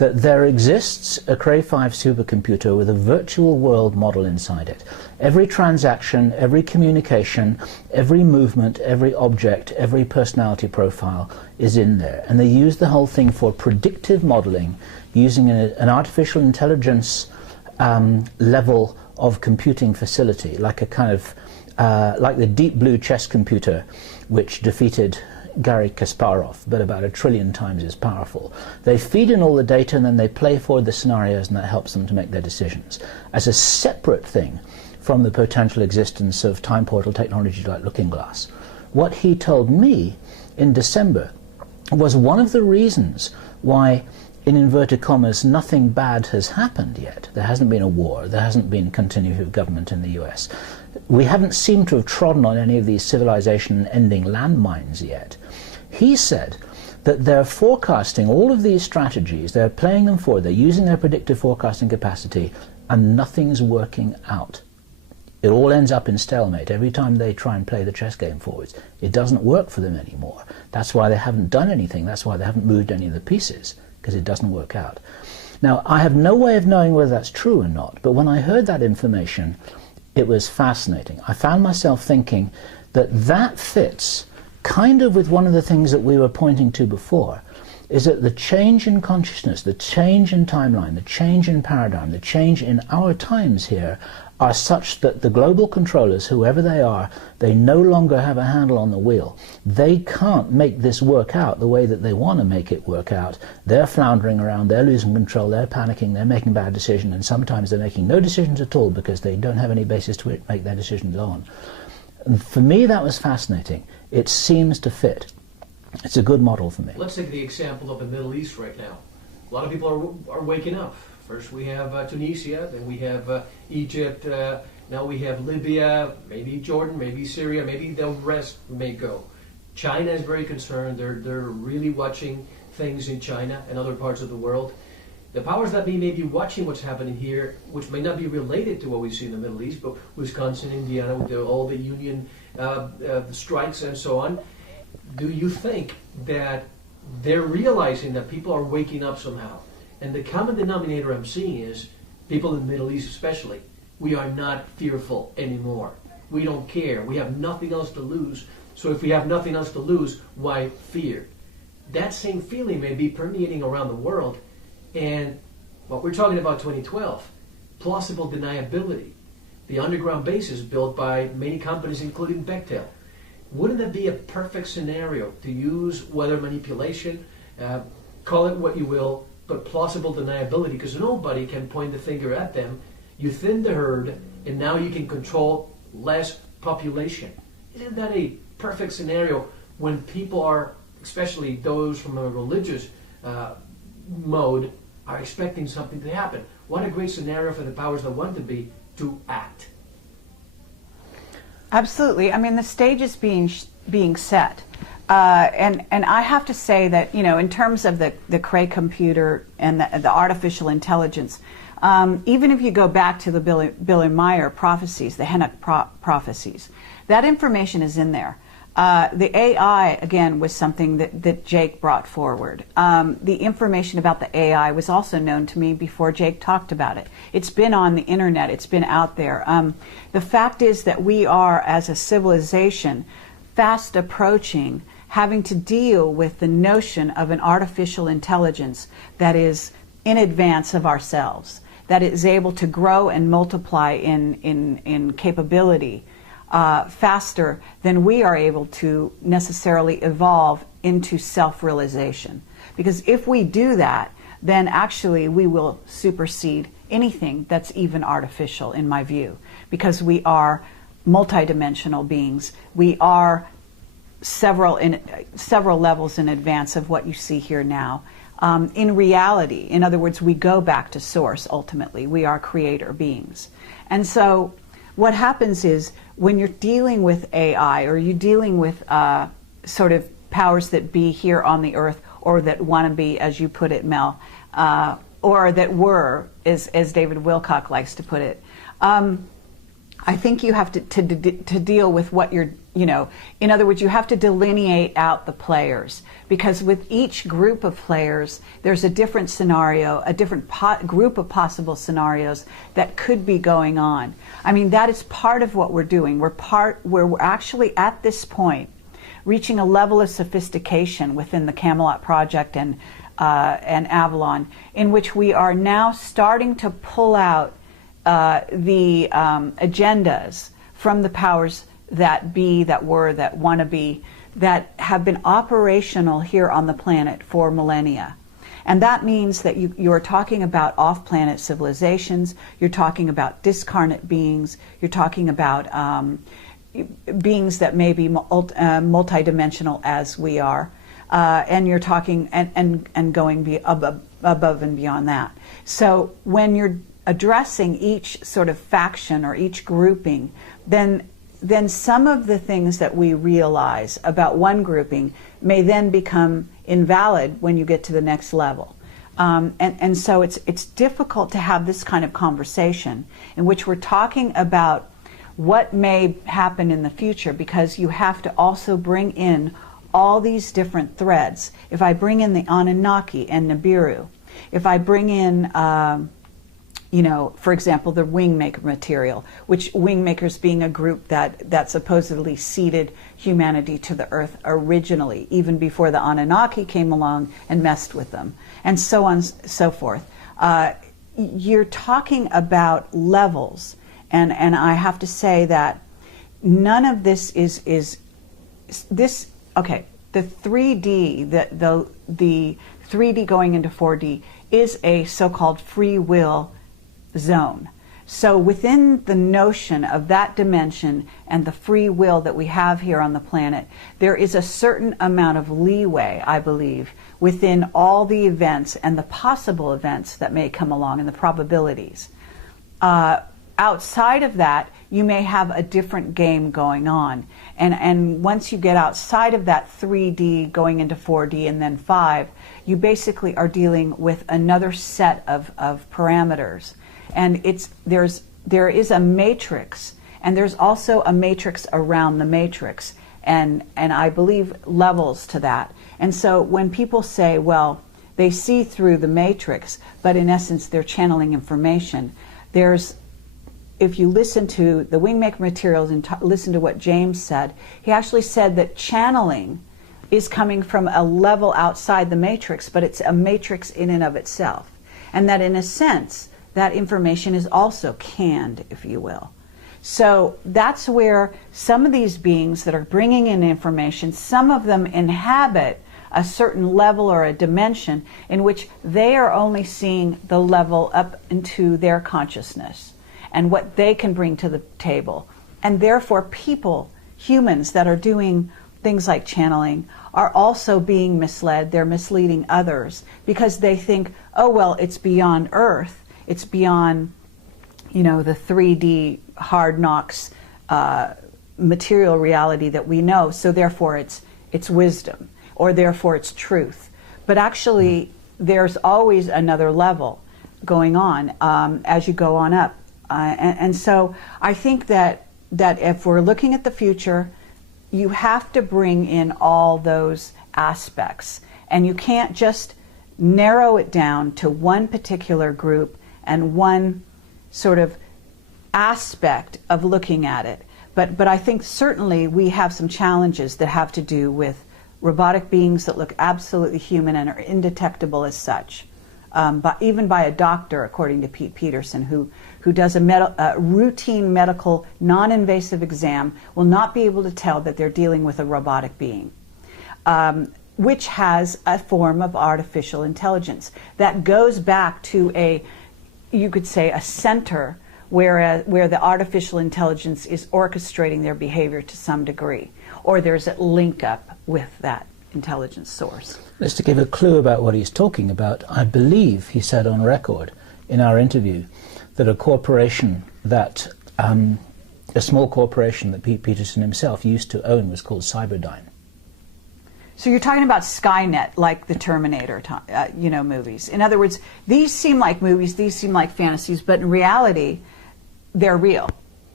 that there exists a Cray 5 supercomputer with a virtual world model inside it. Every transaction, every communication, every movement, every object, every personality profile is in there. And they use the whole thing for predictive modeling using an artificial intelligence level of computing facility, like a kind of like the Deep Blue chess computer which defeated Garry Kasparov, but about 1 trillion times as powerful. They feed in all the data and then they play forward the scenarios, and that helps them to make their decisions. As a separate thing from the potential existence of time portal technology like Looking Glass. What he told me in December was one of the reasons why, in inverted commas, nothing bad has happened yet. There hasn't been a war, there hasn't been continuity of government in the US. We haven't seemed to have trodden on any of these civilization-ending landmines yet. He said that they're forecasting all of these strategies, they're playing them forward, they're using their predictive forecasting capacity, and nothing's working out. It all ends up in stalemate every time they try and play the chess game forwards. It doesn't work for them anymore. That's why they haven't done anything, that's why they haven't moved any of the pieces, because it doesn't work out. Now, I have no way of knowing whether that's true or not, but when I heard that information, it was fascinating. I found myself thinking that that fits kind of with one of the things that we were pointing to before, is that the change in consciousness, the change in timeline, the change in paradigm, the change in our times here are such that the global controllers, whoever they are, they no longer have a handle on the wheel. They can't make this work out the way that they want to make it work out. They're floundering around, they're losing control, they're panicking, they're making bad decisions, and sometimes they're making no decisions at all because they don't have any basis to make their decisions on. And for me, that was fascinating. It seems to fit. It's a good model for me. Let's take the example of the Middle East right now. A lot of people are waking up. First we have Tunisia, then we have Egypt, now we have Libya, maybe Jordan, maybe Syria, maybe the rest may go. China is very concerned. They're really watching things in China and other parts of the world. The powers that be may be watching what's happening here, which may not be related to what we see in the Middle East, but Wisconsin, Indiana, with all the union strikes and so on. Do you think that they're realizing that people are waking up somehow? And the common denominator I'm seeing is people in the Middle East especially. We are not fearful anymore. We don't care. We have nothing else to lose. So if we have nothing else to lose, why fear? That same feeling may be permeating around the world. And what we're talking about 2012, plausible deniability. The underground bases built by many companies, including Bechtel. Wouldn't that be a perfect scenario to use weather manipulation, call it what you will, but plausible deniability, because nobody can point the finger at them. You thin the herd, and now you can control less population. Isn't that a perfect scenario when people are, especially those from a religious mode, are expecting something to happen? What a great scenario for the powers that want to be to act. Absolutely. I mean, the stage is being set. And I have to say that, you know, in terms of the Cray computer and the artificial intelligence, even if you go back to the Bill and Meyer prophecies, the Henoch prophecies, that information is in there. The AI, again, was something that Jake brought forward. The information about the AI was also known to me before Jake talked about it. It's been on the internet. It's been out there. The fact is that we are, as a civilization, fast approaching having to deal with the notion of an artificial intelligence that is in advance of ourselves, that is able to grow and multiply in capability faster than we are able to necessarily evolve into self-realization. Because if we do that, then actually we will supersede anything that's even artificial, in my view, because we are multidimensional beings. We are several levels in advance of what you see here now. In reality, in other words, we go back to source ultimately. We are creator beings. And so what happens is when you're dealing with AI, or you're dealing with sort of powers that be here on the earth, or that want to be, as you put it, Mel, or that were, as David Wilcock likes to put it, I think you have to deal with what you know, in other words, you have to delineate out the players, because with each group of players, there's a different scenario, a different group of possible scenarios that could be going on. I mean, that is part of what we're doing. We're actually at this point reaching a level of sophistication within the Camelot project and Avalon, in which we are now starting to pull out the agendas from the powers that be, that were, that want to be, that have been operational here on the planet for millennia. And that means that you're talking about off-planet civilizations, you're talking about discarnate beings, you're talking about beings that may be multidimensional as we are, and you're talking and going above and beyond that. So when you're addressing each sort of faction or each grouping, then some of the things that we realize about one grouping may then become invalid when you get to the next level. And so it's difficult to have this kind of conversation in which we're talking about what may happen in the future, because you have to also bring in all these different threads. If I bring in the Anunnaki and Nibiru, if I bring in you know, for example, the Wingmaker material, which Wingmakers being a group that supposedly seeded humanity to the earth originally, even before the Anunnaki came along and messed with them, and so on and so forth. You're talking about levels, and I have to say that none of this is this, okay, the 3D, the 3D going into 4D is a so-called free will zone. So within the notion of that dimension and the free will that we have here on the planet, there is a certain amount of leeway, I believe, within all the events and the possible events that may come along and the probabilities. Outside of that, you may have a different game going on. And once you get outside of that 3D going into 4D and then 5, you basically are dealing with another set of parameters. And there is a matrix, and there's also a matrix around the matrix, and I believe levels to that. And so when people say, well, they see through the matrix, but in essence they're channeling information, if you listen to the Wingmaker materials and listen to what James said, he actually said that channeling is coming from a level outside the matrix, but it's a matrix in and of itself. And that in a sense, that information is also canned, if you will. So that's where some of these beings that are bringing in information, some of them inhabit a certain level or a dimension in which they are only seeing the level up into their consciousness and what they can bring to the table. And therefore people, humans that are doing things like channeling, are also being misled. They're misleading others because they think, oh, well, it's beyond Earth. It's beyond, you know, the 3D hard knocks material reality that we know, so therefore it's wisdom, or therefore it's truth. But actually, there's always another level going on as you go on up. And so I think that if we're looking at the future, you have to bring in all those aspects. And you can't just narrow it down to one particular group and one sort of aspect of looking at it. But I think certainly we have some challenges that have to do with robotic beings that look absolutely human and are indetectable as such. But even by a doctor, according to Pete Peterson, who does a routine medical non-invasive exam, will not be able to tell that they're dealing with a robotic being, which has a form of artificial intelligence that goes back to you could say, a center where the artificial intelligence is orchestrating their behavior to some degree, or there's a link up with that intelligence source. Just to give a clue about what he's talking about, I believe he said on record in our interview that a corporation that, a small corporation that Pete Peterson himself used to own was called Cyberdyne. So you're talking about Skynet, like the Terminator, movies. In other words, these seem like movies, these seem like fantasies, but in reality, they're real.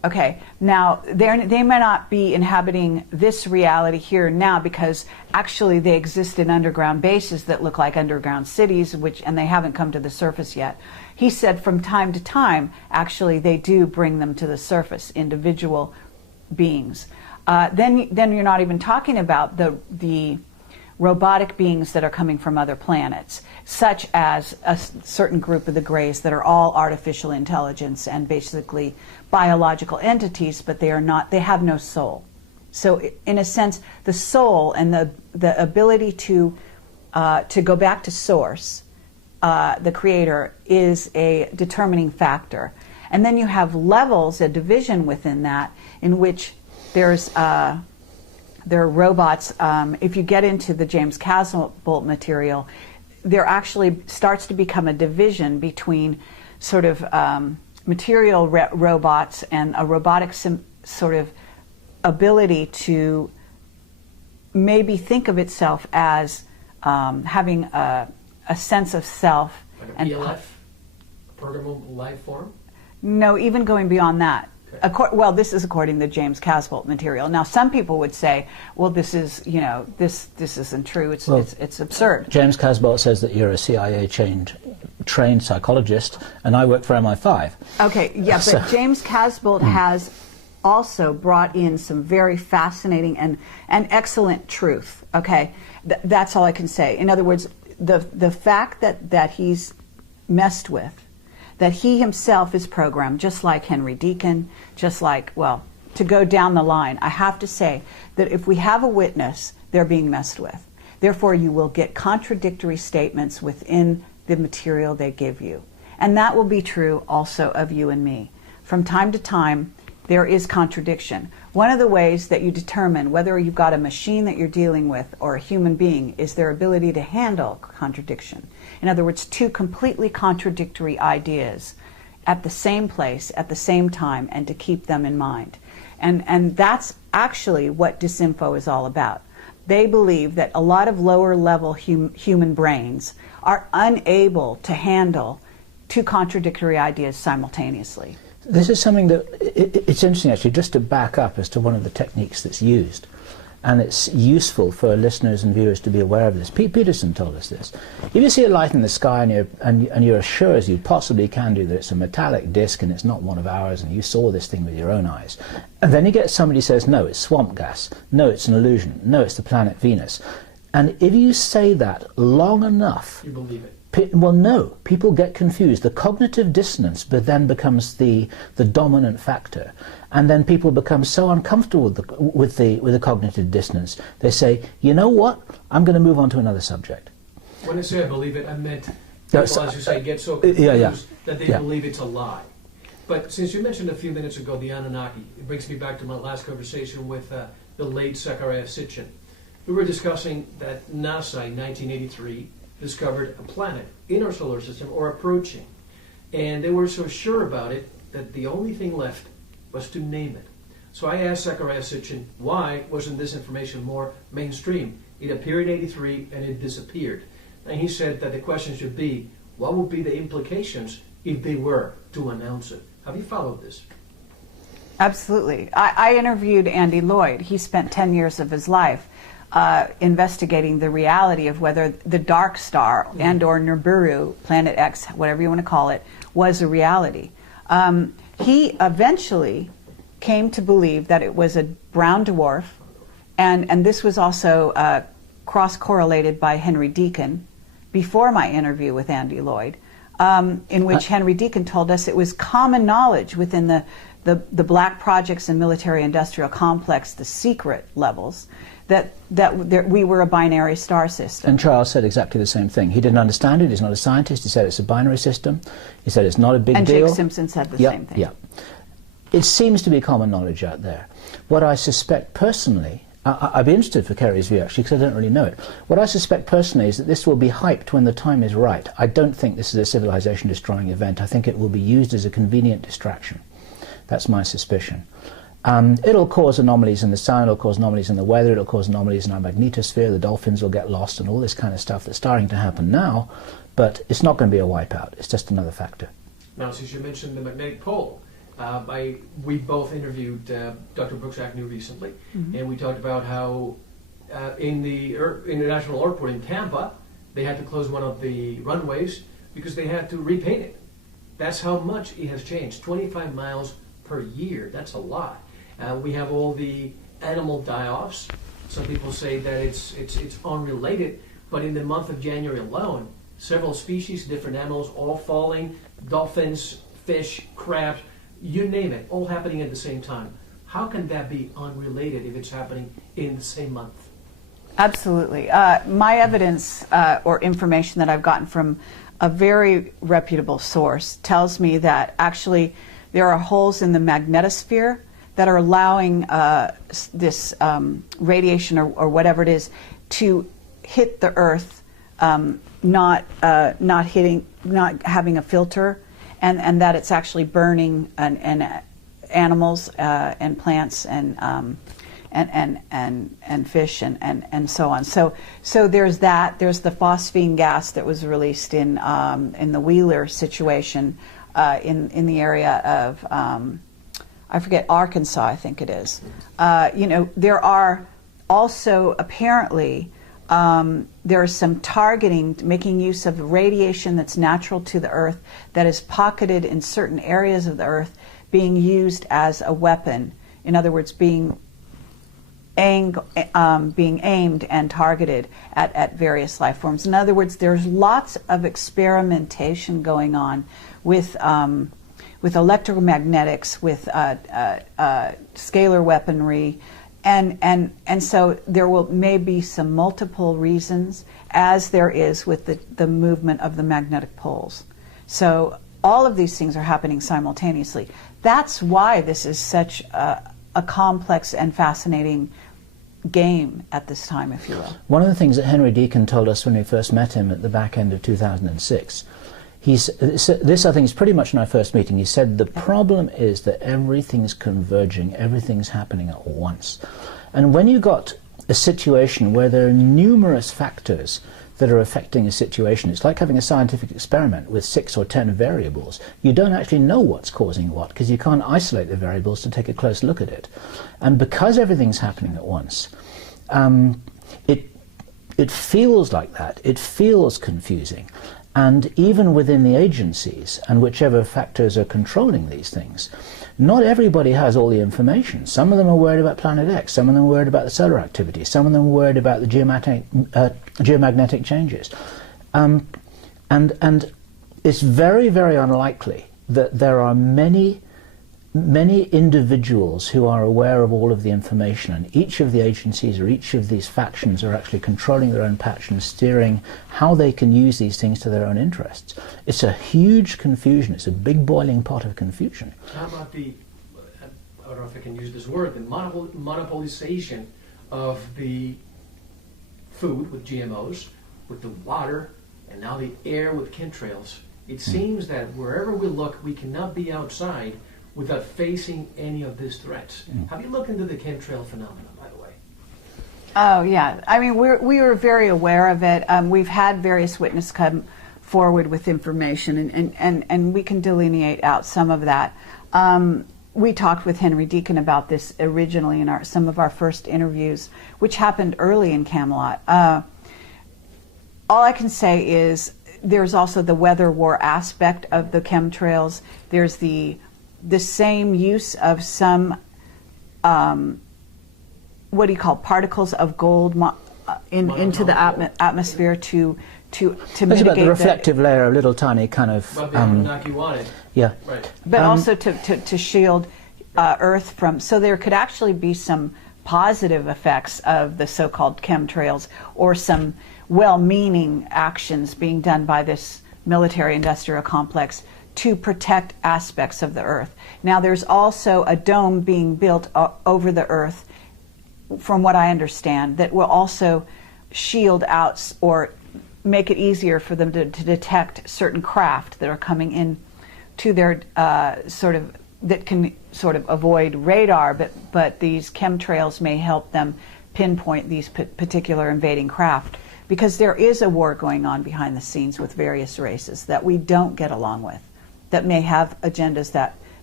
Okay, now they may not be inhabiting this reality here now because actually they exist in underground bases that look like underground cities, and they haven't come to the surface yet. He said from time to time, actually they do bring them to the surface, individual beings. Then you're not even talking about the robotic beings that are coming from other planets, such as a certain group of the Greys that are all artificial intelligence and basically biological entities, but they have no soul. So in a sense, the soul and the ability to go back to source, the creator, is a determining factor. And then you have levels, a division within that, in which there are robots. If you get into the James Camelot material, there actually starts to become a division between sort of material robots and a robotic sort of ability to maybe think of itself as having a sense of self. Like a PLF? Programmable life form? No, even going beyond that. Well, this is according to James Camelot material. Now, some people would say, "Well, this is, this isn't true. It's absurd." James Camelot says that you're a CIA trained psychologist, and I work for MI5. Okay, yeah, So, but James Camelot has also brought in some very fascinating and excellent truth. Okay, that's all I can say. In other words, the fact that he's messed with, that he himself is programmed, just like Henry Deacon, just like, well, to go down the line, I have to say that if we have a witness, they're being messed with. Therefore, you will get contradictory statements within the material they give you. And that will be true also of you and me. From time to time, there is contradiction. One of the ways that you determine whether you've got a machine that you're dealing with or a human being is their ability to handle contradiction. In other words, two completely contradictory ideas at the same place, at the same time, and to keep them in mind. And that's actually what disinfo is all about. They believe that a lot of lower level human brains are unable to handle two contradictory ideas simultaneously. this is something that, it's interesting actually, just to back up as to one of the techniques that's used. And it's useful for listeners and viewers to be aware of this. Pete Peterson told us this. If you see a light in the sky and you're as sure as you possibly can do that it's a metallic disc and it's not one of ours and you saw this thing with your own eyes, and then you get somebody who says, no, it's swamp gas, no, it's an illusion, no, it's the planet Venus. And if you say that long enough, you believe it. Well, no, people get confused. The cognitive dissonance then becomes the dominant factor, and then people become so uncomfortable with the cognitive dissonance. They say, you know what? I'm going to move on to another subject. When I say I believe it, I meant people, as you say, get so confused that they believe it's a lie. But since you mentioned a few minutes ago the Anunnaki, it brings me back to my last conversation with the late Zechariah Sitchin. We were discussing that NASA in 1983 discovered a planet in our solar system, or approaching. And they were so sure about it that the only thing left was to name it. So I asked Zechariah Sitchin, why wasn't this information more mainstream? It appeared in 83 and it disappeared. And he said that the question should be, what would be the implications if they were to announce it? Have you followed this? Absolutely. I interviewed Andy Lloyd. He spent 10 years of his life investigating the reality of whether the dark star and or Nibiru, Planet X, whatever you want to call it, was a reality. He eventually came to believe that it was a brown dwarf, and this was also cross-correlated by Henry Deacon before my interview with Andy Lloyd, in which Henry Deacon told us it was common knowledge within the black projects and military-industrial complex, the secret levels, that we were a binary star system. And Charles said exactly the same thing. He didn't understand it. He's not a scientist. He said it's a binary system. He said it's not a big deal. And Jake Simpson said the same thing. Yeah. It seems to be common knowledge out there. What I suspect personally, I'd be interested for Kerry's view actually, because I don't really know it. What I suspect personally is that this will be hyped when the time is right. I don't think this is a civilization-destroying event. I think it will be used as a convenient distraction. That's my suspicion. It'll cause anomalies in the sun, it'll cause anomalies in the weather, it'll cause anomalies in our magnetosphere, the dolphins will get lost and all this kind of stuff that's starting to happen now, but it's not going to be a wipeout, it's just another factor. Now, since you mentioned the magnetic pole, We both interviewed Dr. Brooks Agnew recently, and we talked about how in the International Airport in Tampa, they had to close one of the runways because they had to repaint it. That's how much it has changed. 25 miles per year, that's a lot. We have all the animal die-offs. Some people say that it's unrelated, but in the month of January alone, several species, different animals, all falling, dolphins, fish, crabs, you name it, all happening at the same time. How can that be unrelated if it's happening in the same month? Absolutely. My evidence or information that I've gotten from a very reputable source tells me that actually there are holes in the magnetosphere that are allowing this radiation or whatever it is to hit the Earth, not having a filter, and that it's actually burning and animals and plants and fish and so on. So there's that. There's the phosphine gas that was released in the Wheeler situation in the area of I forget, Arkansas, I think it is. There are also apparently there is some targeting, making use of radiation that's natural to the Earth that is pocketed in certain areas of the Earth, being used as a weapon. In other words, being aimed and targeted at various life forms. In other words, there's lots of experimentation going on with electromagnetics, with scalar weaponry, and so there may be some multiple reasons, as there is with the movement of the magnetic poles. So all of these things are happening simultaneously. That's why this is such a complex and fascinating game at this time, if you will. One of the things that Henry Deacon told us when we first met him at the back end of 2006, this I think is pretty much in our first meeting. He said the problem is that everything's converging, everything's happening at once. And when you got a situation where there are numerous factors that are affecting a situation, it's like having a scientific experiment with 6 or 10 variables. You don't actually know what's causing what because you can't isolate the variables to take a close look at it. And because everything's happening at once, it feels like that. It feels confusing. And even within the agencies and whichever factors are controlling these things, not everybody has all the information. Some of them are worried about Planet X, some of them are worried about the solar activity, some of them are worried about the geomagnetic changes. And it's very, very unlikely that there are many individuals who are aware of all of the information, and each of the agencies or each of these factions are actually controlling their own patch and steering how they can use these things to their own interests. It's a huge confusion. It's a big boiling pot of confusion. How about I don't know if I can use this word, the monopolization of the food with GMOs, with the water, and now the air with chemtrails? It seems that wherever we look, we cannot be outside without facing any of these threats. Have you looked into the chemtrail phenomenon, by the way? Oh, yeah. I mean, we were very aware of it. We've had various witnesses come forward with information, and we can delineate out some of that. We talked with Henry Deacon about this originally in some of our first interviews, which happened early in Camelot. All I can say is there's also the weather war aspect of the chemtrails. There's the same use of some, what do you call, particles of gold into the atmosphere to That's mitigate about the reflective layer, a little tiny kind of... knock you on it. Yeah. Right. But also to shield Earth from... So there could actually be some positive effects of the so-called chemtrails, or some well-meaning actions being done by this military-industrial complex to protect aspects of the Earth. Now, there's also a dome being built over the Earth, from what I understand, that will also shield out or make it easier for them to detect certain craft that are coming in to their that can sort of avoid radar, but these chemtrails may help them pinpoint these particular invading craft, because there is a war going on behind the scenes with various races that we don't get along with, that may have agendas that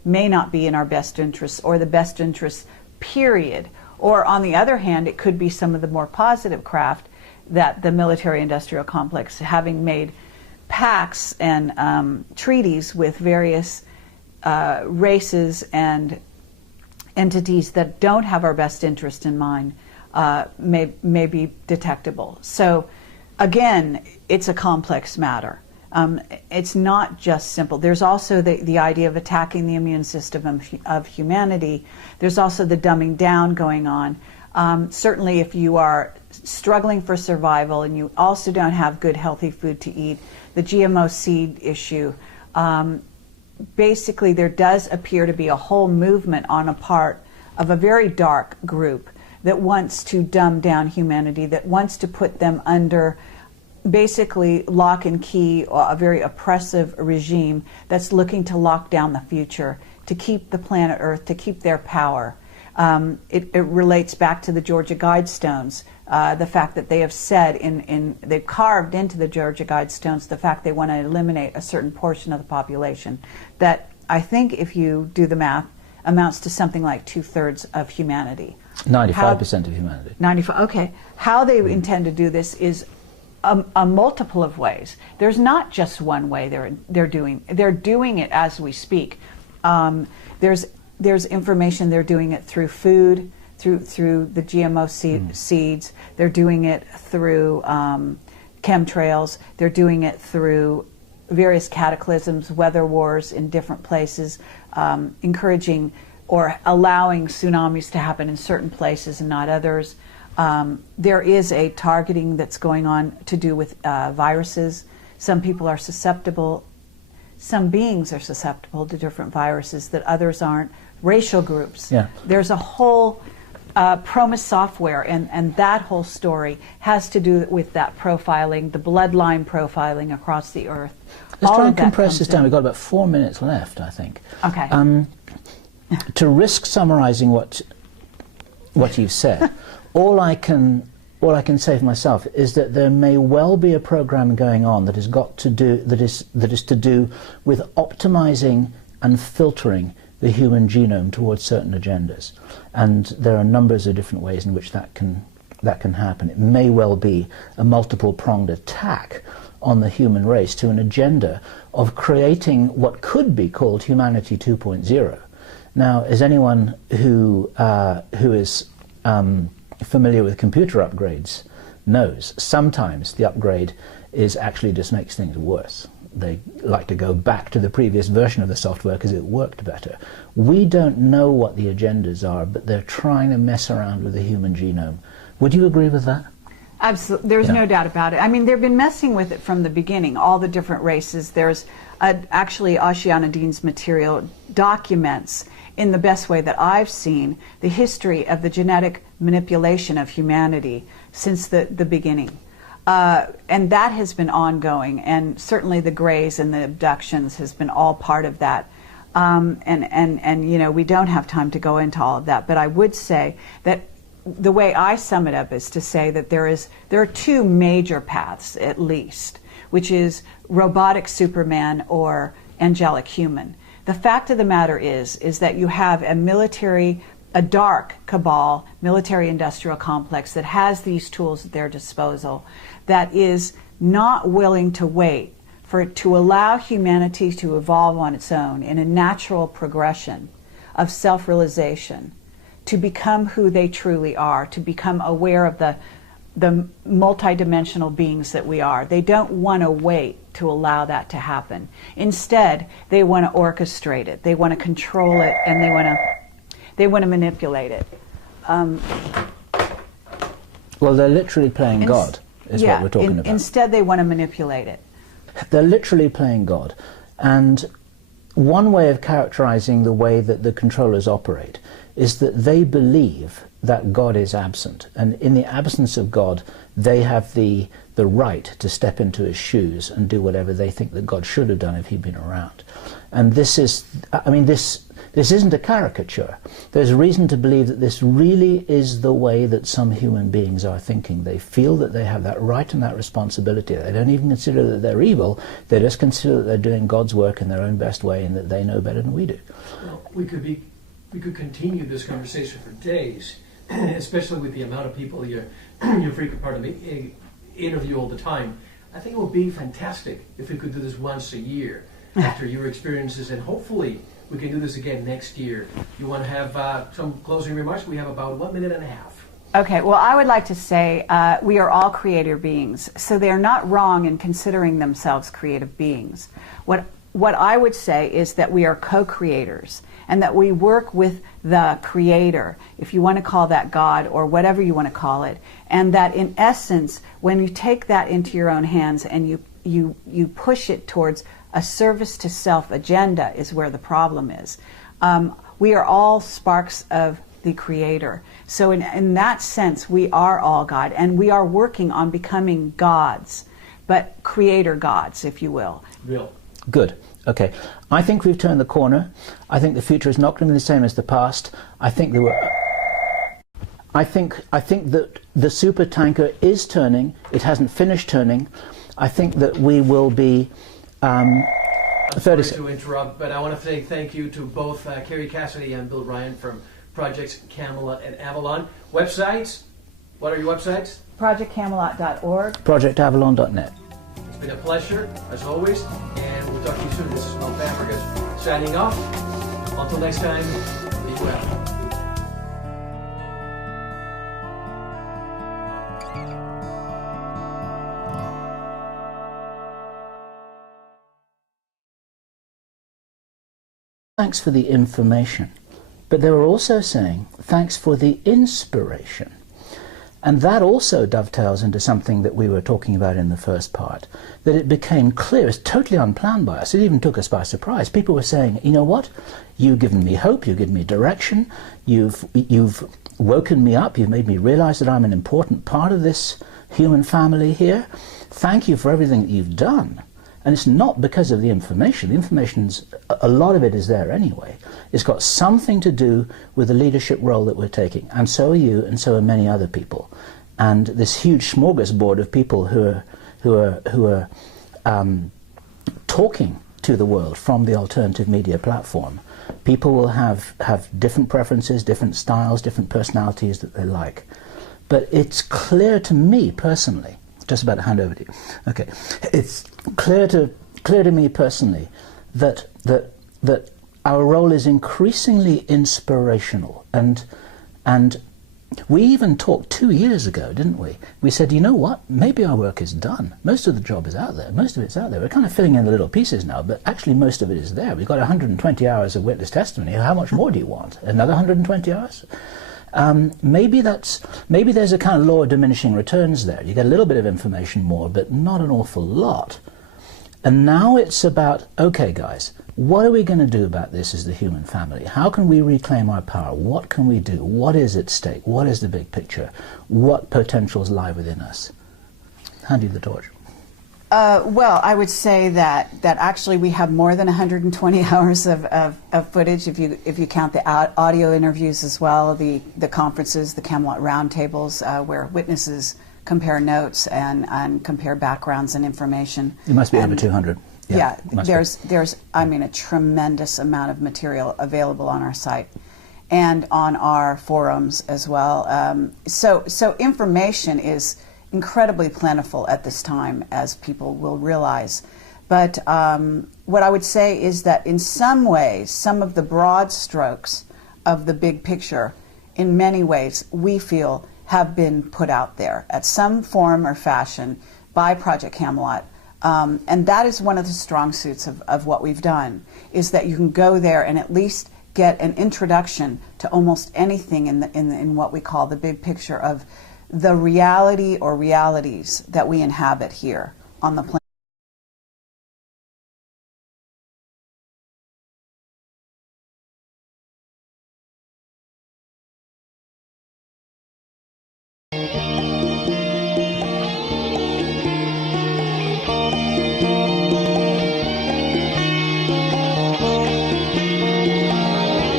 may not be in our best interests or the best interests, period. Or on the other hand, it could be some of the more positive craft that the military-industrial complex, having made pacts and treaties with various races and entities that don't have our best interest in mind, may be detectable. So again, it's a complex matter. It's not just simple. There's also the idea of attacking the immune system of humanity. There's also the dumbing down going on. Certainly if you are struggling for survival and you also don't have good healthy food to eat, the GMO seed issue, basically there does appear to be a whole movement on a part of a very dark group that wants to dumb down humanity, that wants to put them under basically lock and key, a very oppressive regime that's looking to lock down the future, to keep the planet Earth, to keep their power. It relates back to the Georgia Guidestones, the fact that they have said, they've carved into the Georgia Guidestones the fact they want to eliminate a certain portion of the population that I think, if you do the math, amounts to something like 2/3 of humanity. 95% of humanity. 95, okay. How they intend to do this is a multiple of ways. There's not just one way they're doing it as we speak. There's information they're doing it through food, through the GMO seeds. They're doing it through chemtrails. They're doing it through various cataclysms, weather wars in different places, encouraging or allowing tsunamis to happen in certain places and not others. There is a targeting that's going on to do with viruses. Some people are susceptible, some beings are susceptible to different viruses that others aren't. Racial groups. Yeah. There's a whole PROMIS software, and that whole story has to do with that profiling, the bloodline profiling across the earth. Let's try and compress this down. We've got about 4 minutes left, I think. Okay. To risk summarizing what you've said, all I can say for myself is that there may well be a program going on that is to do with optimizing and filtering the human genome towards certain agendas, and there are numbers of different ways in which that can happen. It may well be a multiple-pronged attack on the human race to an agenda of creating what could be called Humanity 2.0. Now, as anyone who is familiar with computer upgrades knows, sometimes the upgrade actually just makes things worse. They like to go back to the previous version of the software because it worked better. We don't know what the agendas are, but they're trying to mess around with the human genome. Would you agree with that? Absolutely. There's no doubt about it. I mean, they've been messing with it from the beginning, all the different races. There's actually Ashiana Dean's material documents, in the best way that I've seen, the history of the genetic manipulation of humanity since the beginning. And that has been ongoing, and certainly the Greys and the abductions has been all part of that. And you know, we don't have time to go into all of that, but I would say that the way I sum it up is to say that there are two major paths, at least, which is robotic Superman or angelic human. The fact of the matter is that you have a dark cabal, military-industrial complex that has these tools at their disposal, that is not willing to wait to allow humanity to evolve on its own in a natural progression of self-realization, to become who they truly are, to become aware of the multidimensional beings that we are. They don't want to wait to allow that to happen. Instead, they want to orchestrate it. They want to control it, and they want to manipulate it. Well, they're literally playing God, is what we're talking about. Instead, they want to manipulate it. They're literally playing God. And one way of characterizing the way that the controllers operate is that they believe that God is absent, and in the absence of God, they have the right to step into his shoes and do whatever they think that God should have done if he'd been around. And this is, I mean, this This isn't a caricature. There's reason to believe that this really is the way that some human beings are thinking. They feel that they have that right and that responsibility. They don't even consider that they're evil. They just consider that they're doing God's work in their own best way and that they know better than we do. Well, we could continue this conversation for days, especially with the amount of people you interview all the time. I think it would be fantastic if we could do this once a year after your experiences, and hopefully we can do this again next year. You want to have some closing remarks? We have about 1.5 minutes. Okay, well, I would like to say we are all creator beings, so they are not wrong in considering themselves creative beings. What I would say is that we are co-creators, and that we work with the Creator, if you want to call that God or whatever you want to call it, and that in essence, when you take that into your own hands and you push it towards a service to self agenda is where the problem is. We are all sparks of the Creator. So in that sense, we are all God, and we are working on becoming gods, but creator gods, if you will. Real. Good. Okay. I think we've turned the corner. I think the future is not going to be the same as the past. I think I think that the super tanker is turning. It hasn't finished turning. I think that we will be. I'm sorry to interrupt, but I want to say thank you to both Kerry Cassidy and Bill Ryan from Projects Camelot and Avalon. Websites? What are your websites? ProjectCamelot.org. ProjectAvalon.net. It's been a pleasure, as always, and we'll talk to you soon. This is Mel Fabregas signing off. Until next time, be well. Thanks for the information. But they were also saying, thanks for the inspiration. And that also dovetails into something that we were talking about in the first part, that it became clear, it's totally unplanned by us, it even took us by surprise. People were saying, you know what, you've given me hope, you've given me direction, you've woken me up, you've made me realize that I'm an important part of this human family here. Thank you for everything that you've done. And it's not because of the information. The information's, a lot of it is there anyway. It's got something to do with the leadership role that we're taking. And so are you, and so are many other people. And this huge smorgasbord of people who are talking to the world from the alternative media platform. People will have different preferences, different styles, different personalities that they like. But it's clear to me personally, just about to hand over to you. Okay, it's clear to me personally that our role is increasingly inspirational, and we even talked 2 years ago, didn't we? We said, you know what? Maybe our work is done. Most of the job is out there. Most of it's out there. We're kind of filling in the little pieces now, but actually most of it is there. We've got 120 hours of witness testimony. How much more do you want? Another 120 hours? Maybe there's a kind of law of diminishing returns there. You get a little bit of information more, but not an awful lot. And now it's about, okay guys, what are we going to do about this as the human family? How can we reclaim our power? What can we do? What is at stake? What is the big picture? What potentials lie within us? Hand you the torch. Well, I would say that actually we have more than 120 hours of footage if you count the audio interviews as well, the conferences, the Camelot roundtables where witnesses compare notes and compare backgrounds and information. It must be over 200. Yeah, there's I mean a tremendous amount of material available on our site and on our forums as well. So information is incredibly plentiful at this time, as people will realize. But what I would say is that in some ways, some of the broad strokes of the big picture, in many ways, we feel have been put out there at some form or fashion by Project Camelot. And that is one of the strong suits of what we've done, is that you can go there and at least get an introduction to almost anything in what we call the big picture of the reality or realities that we inhabit here on the planet.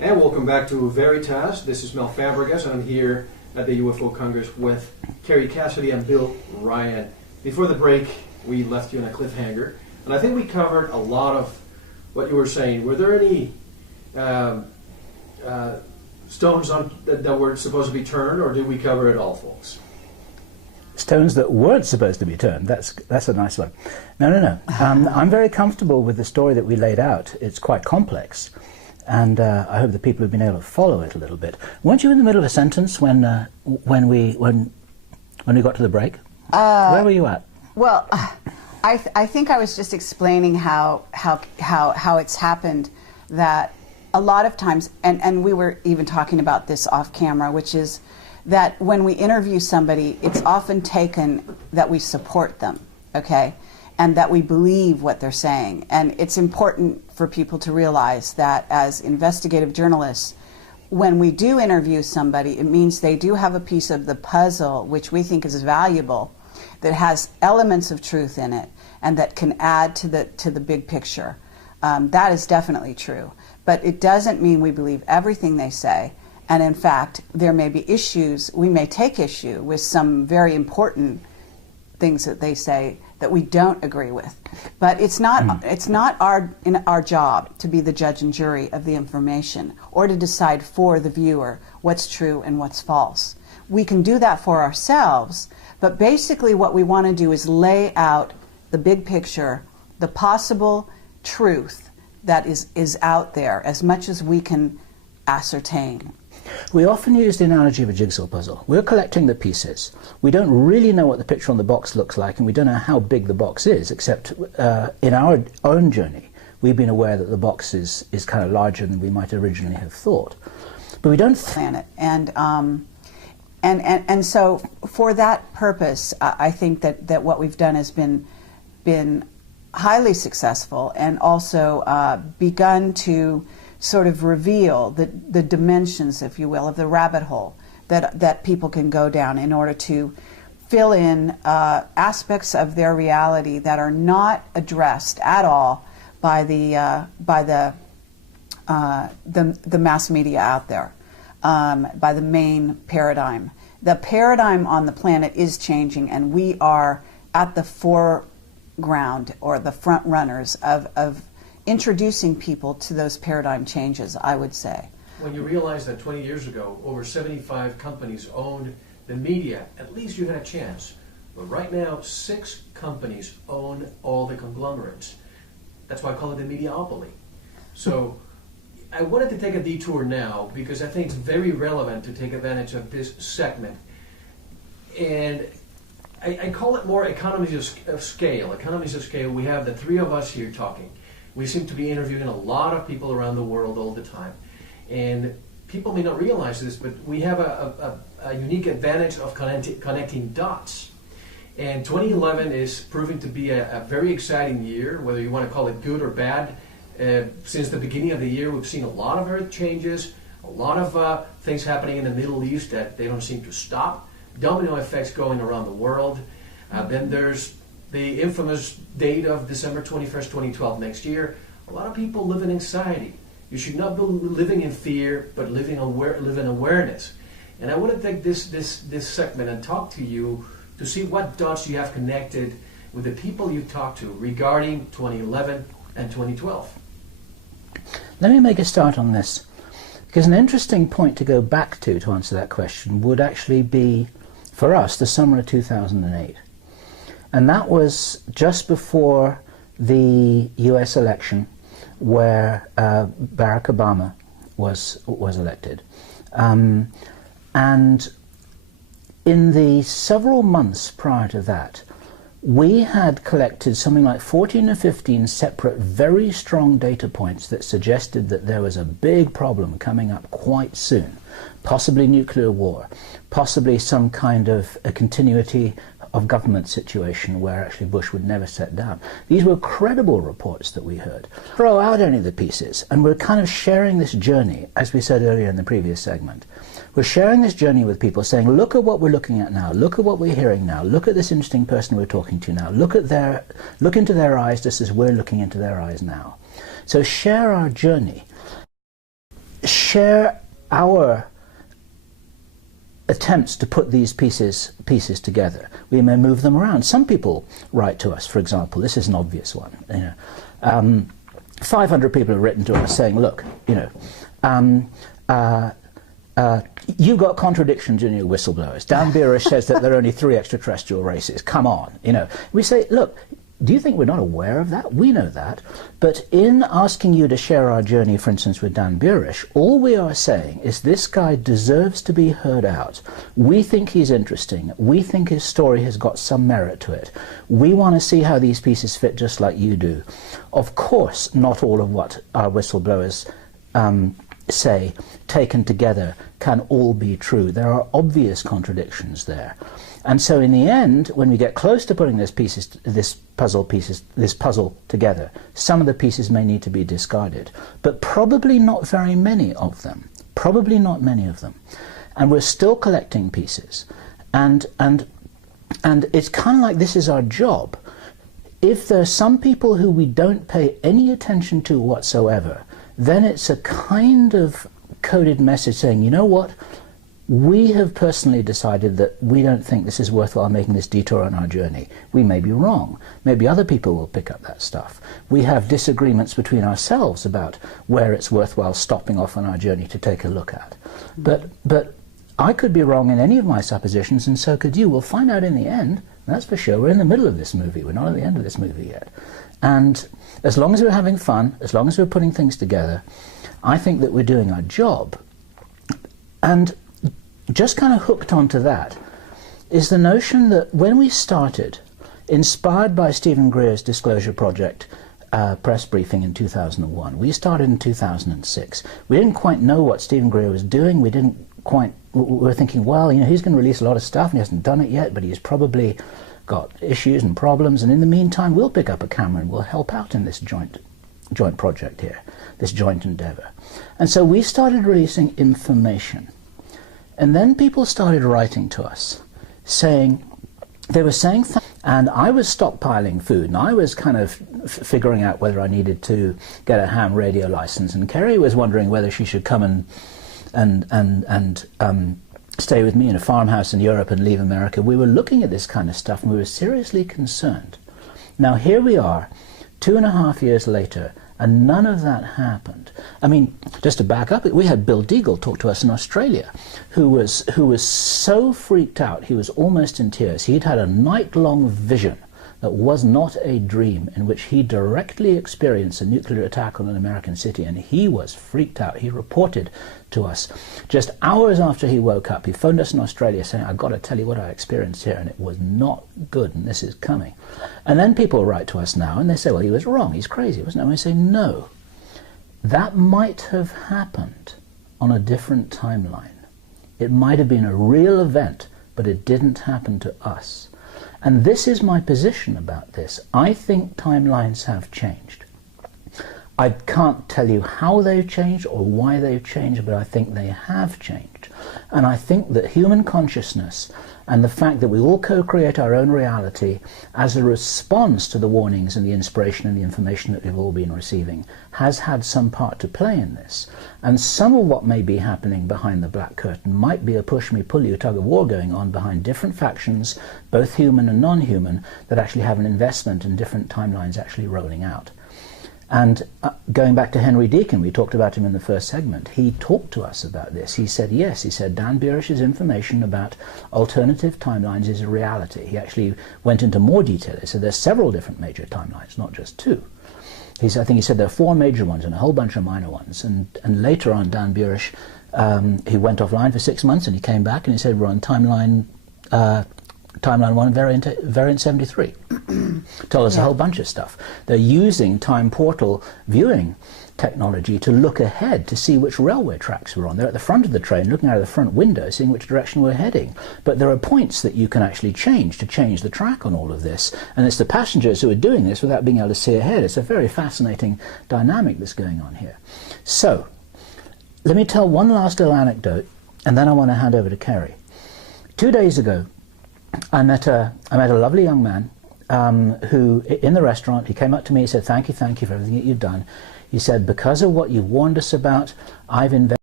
And welcome back to VERITAS. This is Mel Fabregas, and I'm here at the UFO Congress with Kerry Cassidy and Bill Ryan. Before the break, we left you on a cliffhanger, and I think we covered a lot of what you were saying. Were there any stones that were supposed to be turned, or did we cover it all, folks? Stones that weren't supposed to be turned. That's a nice one. No. I'm very comfortable with the story that we laid out. It's quite complex, and I hope the people have been able to follow it a little bit. Weren't you in the middle of a sentence when we got to the break? Where were you at? Well, I think I was just explaining how it's happened that a lot of times, and we were even talking about this off camera, which is that when we interview somebody, it's often taken that we support them, okay, and that we believe what they're saying. And it's important for people to realize that as investigative journalists, when we do interview somebody, it means they do have a piece of the puzzle which we think is valuable, that has elements of truth in it, and that can add to the big picture. That is definitely true. But it doesn't mean we believe everything they say. And in fact, there may be issues, we may take issue with some very important things that they say that we don't agree with. But it's not our job to be the judge and jury of the information or to decide for the viewer what's true and what's false. We can do that for ourselves, but basically what we want to do is lay out the big picture, the possible truth that is out there as much as we can ascertain. We often use the analogy of a jigsaw puzzle. We're collecting the pieces. We don't really know what the picture on the box looks like, and we don't know how big the box is, except in our own journey, we've been aware that the box is kind of larger than we might originally have thought. But we don't planet. And so for that purpose, I think that what we've done has been highly successful, and also begun to sort of reveal the dimensions, if you will, of the rabbit hole that people can go down in order to fill in aspects of their reality that are not addressed at all by the mass media out there, by the main paradigm. The paradigm on the planet is changing, and we are at the foreground or the front runners of introducing people to those paradigm changes, I would say. When you realize that 20 years ago, over 75 companies owned the media, at least you had a chance. But right now, 6 companies own all the conglomerates. That's why I call it the mediaopoly. So I wanted to take a detour now because I think it's very relevant to take advantage of this segment. And I call it more economies of scale. Economies of scale. We have the 3 of us here talking. We seem to be interviewing a lot of people around the world all the time. And people may not realize this, but we have a unique advantage of connecting dots. And 2011 is proving to be a very exciting year, whether you want to call it good or bad. Since the beginning of the year, we've seen a lot of earth changes, a lot of things happening in the Middle East that they don't seem to stop. Domino effects going around the world. Then there's the infamous date of December 21st, 2012 next year. A lot of people live in anxiety. You should not be living in fear, but live in awareness. And I want to take this segment and talk to you to see what dots you have connected with the people you talk to regarding 2011 and 2012. Let me make a start on this, because an interesting point to go back to answer that question would actually be, for us, the summer of 2008. And that was just before the US election, where Barack Obama was elected. And in the several months prior to that, we had collected something like 14 or 15 separate, very strong data points that suggested that there was a big problem coming up quite soon. Possibly nuclear war, possibly some kind of a continuity of government situation where actually Bush would never step down. These were credible reports that we heard. Throw out any of the pieces, and we're kind of sharing this journey, as we said earlier in the previous segment. We're sharing this journey with people, saying, look at what we're looking at now, look at what we're hearing now, look at this interesting person we're talking to now, look into their eyes just as we're looking into their eyes now. So share our journey. share our attempts to put these pieces together. We may move them around. Some people write to us, for example, this is an obvious one. 500 people have written to us saying, look, you've got contradictions in your whistleblowers. Dan Beerish says that there are only 3 extraterrestrial races. Come on, We say, look, do you think we're not aware of that? We know that. But in asking you to share our journey, for instance, with Dan Beerish, all we are saying is this guy deserves to be heard out. We think he's interesting. We think his story has got some merit to it. We want to see how these pieces fit just like you do. Of course, not all of what our whistleblowers say, taken together, can all be true. There are obvious contradictions there. And so in the end, when we get close to putting this puzzle together, some of the pieces may need to be discarded, but probably not very many of them. Probably not many of them. And we're still collecting pieces. And it's kind of like this is our job. If there's some people who we don't pay any attention to whatsoever, then it's a kind of coded message saying, you know what? We have personally decided that we don't think this is worthwhile making this detour on our journey. We may be wrong. Maybe other people will pick up that stuff. We have disagreements between ourselves about where it's worthwhile stopping off on our journey to take a look at. But I could be wrong in any of my suppositions, and so could you. We'll find out in the end. That's for sure. We're in the middle of this movie. We're not at the end of this movie yet. And as long as we're having fun, as long as we're putting things together, I think that we're doing our job. And just kind of hooked onto that is the notion that when we started, inspired by Stephen Greer's Disclosure Project press briefing in 2001, we started in 2006. We didn't quite know what Stephen Greer was doing. We were thinking, well, he's going to release a lot of stuff and he hasn't done it yet, but he's probably got issues and problems, and in the meantime we'll pick up a camera and we'll help out in this joint project here, this joint endeavor. And so we started releasing information. And then people started writing to us, and I was stockpiling food, and I was kind of figuring out whether I needed to get a ham radio license, and Kerry was wondering whether she should come and stay with me in a farmhouse in Europe and leave America. We were looking at this kind of stuff, and we were seriously concerned. Now here we are, 2.5 years later, and none of that happened. I mean, just to back up, we had Bill Deagle talk to us in Australia, who was so freaked out, he was almost in tears. He'd had a night-long vision that was not a dream, in which he directly experienced a nuclear attack on an American city, and he was freaked out. He reported to us just hours after he woke up. He phoned us in Australia saying, I've got to tell you what I experienced here, and it was not good, and this is coming. And then people write to us now, and they say, well, he was wrong, he's crazy, wasn't it? And we say, no, that might have happened on a different timeline. It might have been a real event, but it didn't happen to us. And this is my position about this. I think timelines have changed. I can't tell you how they've changed or why they've changed, but I think they have changed. And I think that human consciousness and the fact that we all co-create our own reality as a response to the warnings and the inspiration and the information that we've all been receiving has had some part to play in this. And some of what may be happening behind the black curtain might be a push-me-pull-you tug-of-war going on behind different factions, both human and non-human, that actually have an investment in different timelines actually rolling out. And going back to Henry Deacon, we talked about him in the first segment, he talked to us about this. He said, yes, he said, Dan Beerish's information about alternative timelines is a reality. He actually went into more detail. He said there's several different major timelines, not just 2. I think he said there are 4 major ones and a whole bunch of minor ones. And later on, Dan Beerish, he went offline for 6 months and he came back and he said, we're on timeline 1, variant 73. Told us a whole bunch of stuff. They're using time portal viewing technology to look ahead to see which railway tracks we're on. They're at the front of the train looking out of the front window seeing which direction we're heading. But there are points that you can actually change to change the track on all of this, and it's the passengers who are doing this without being able to see ahead. It's a very fascinating dynamic that's going on here. So let me tell one last little anecdote and then I want to hand over to Kerry. 2 days ago I met a lovely young man who, in the restaurant, he came up to me, he said, thank you for everything that you've done. He said, because of what you've warned us about, I've invested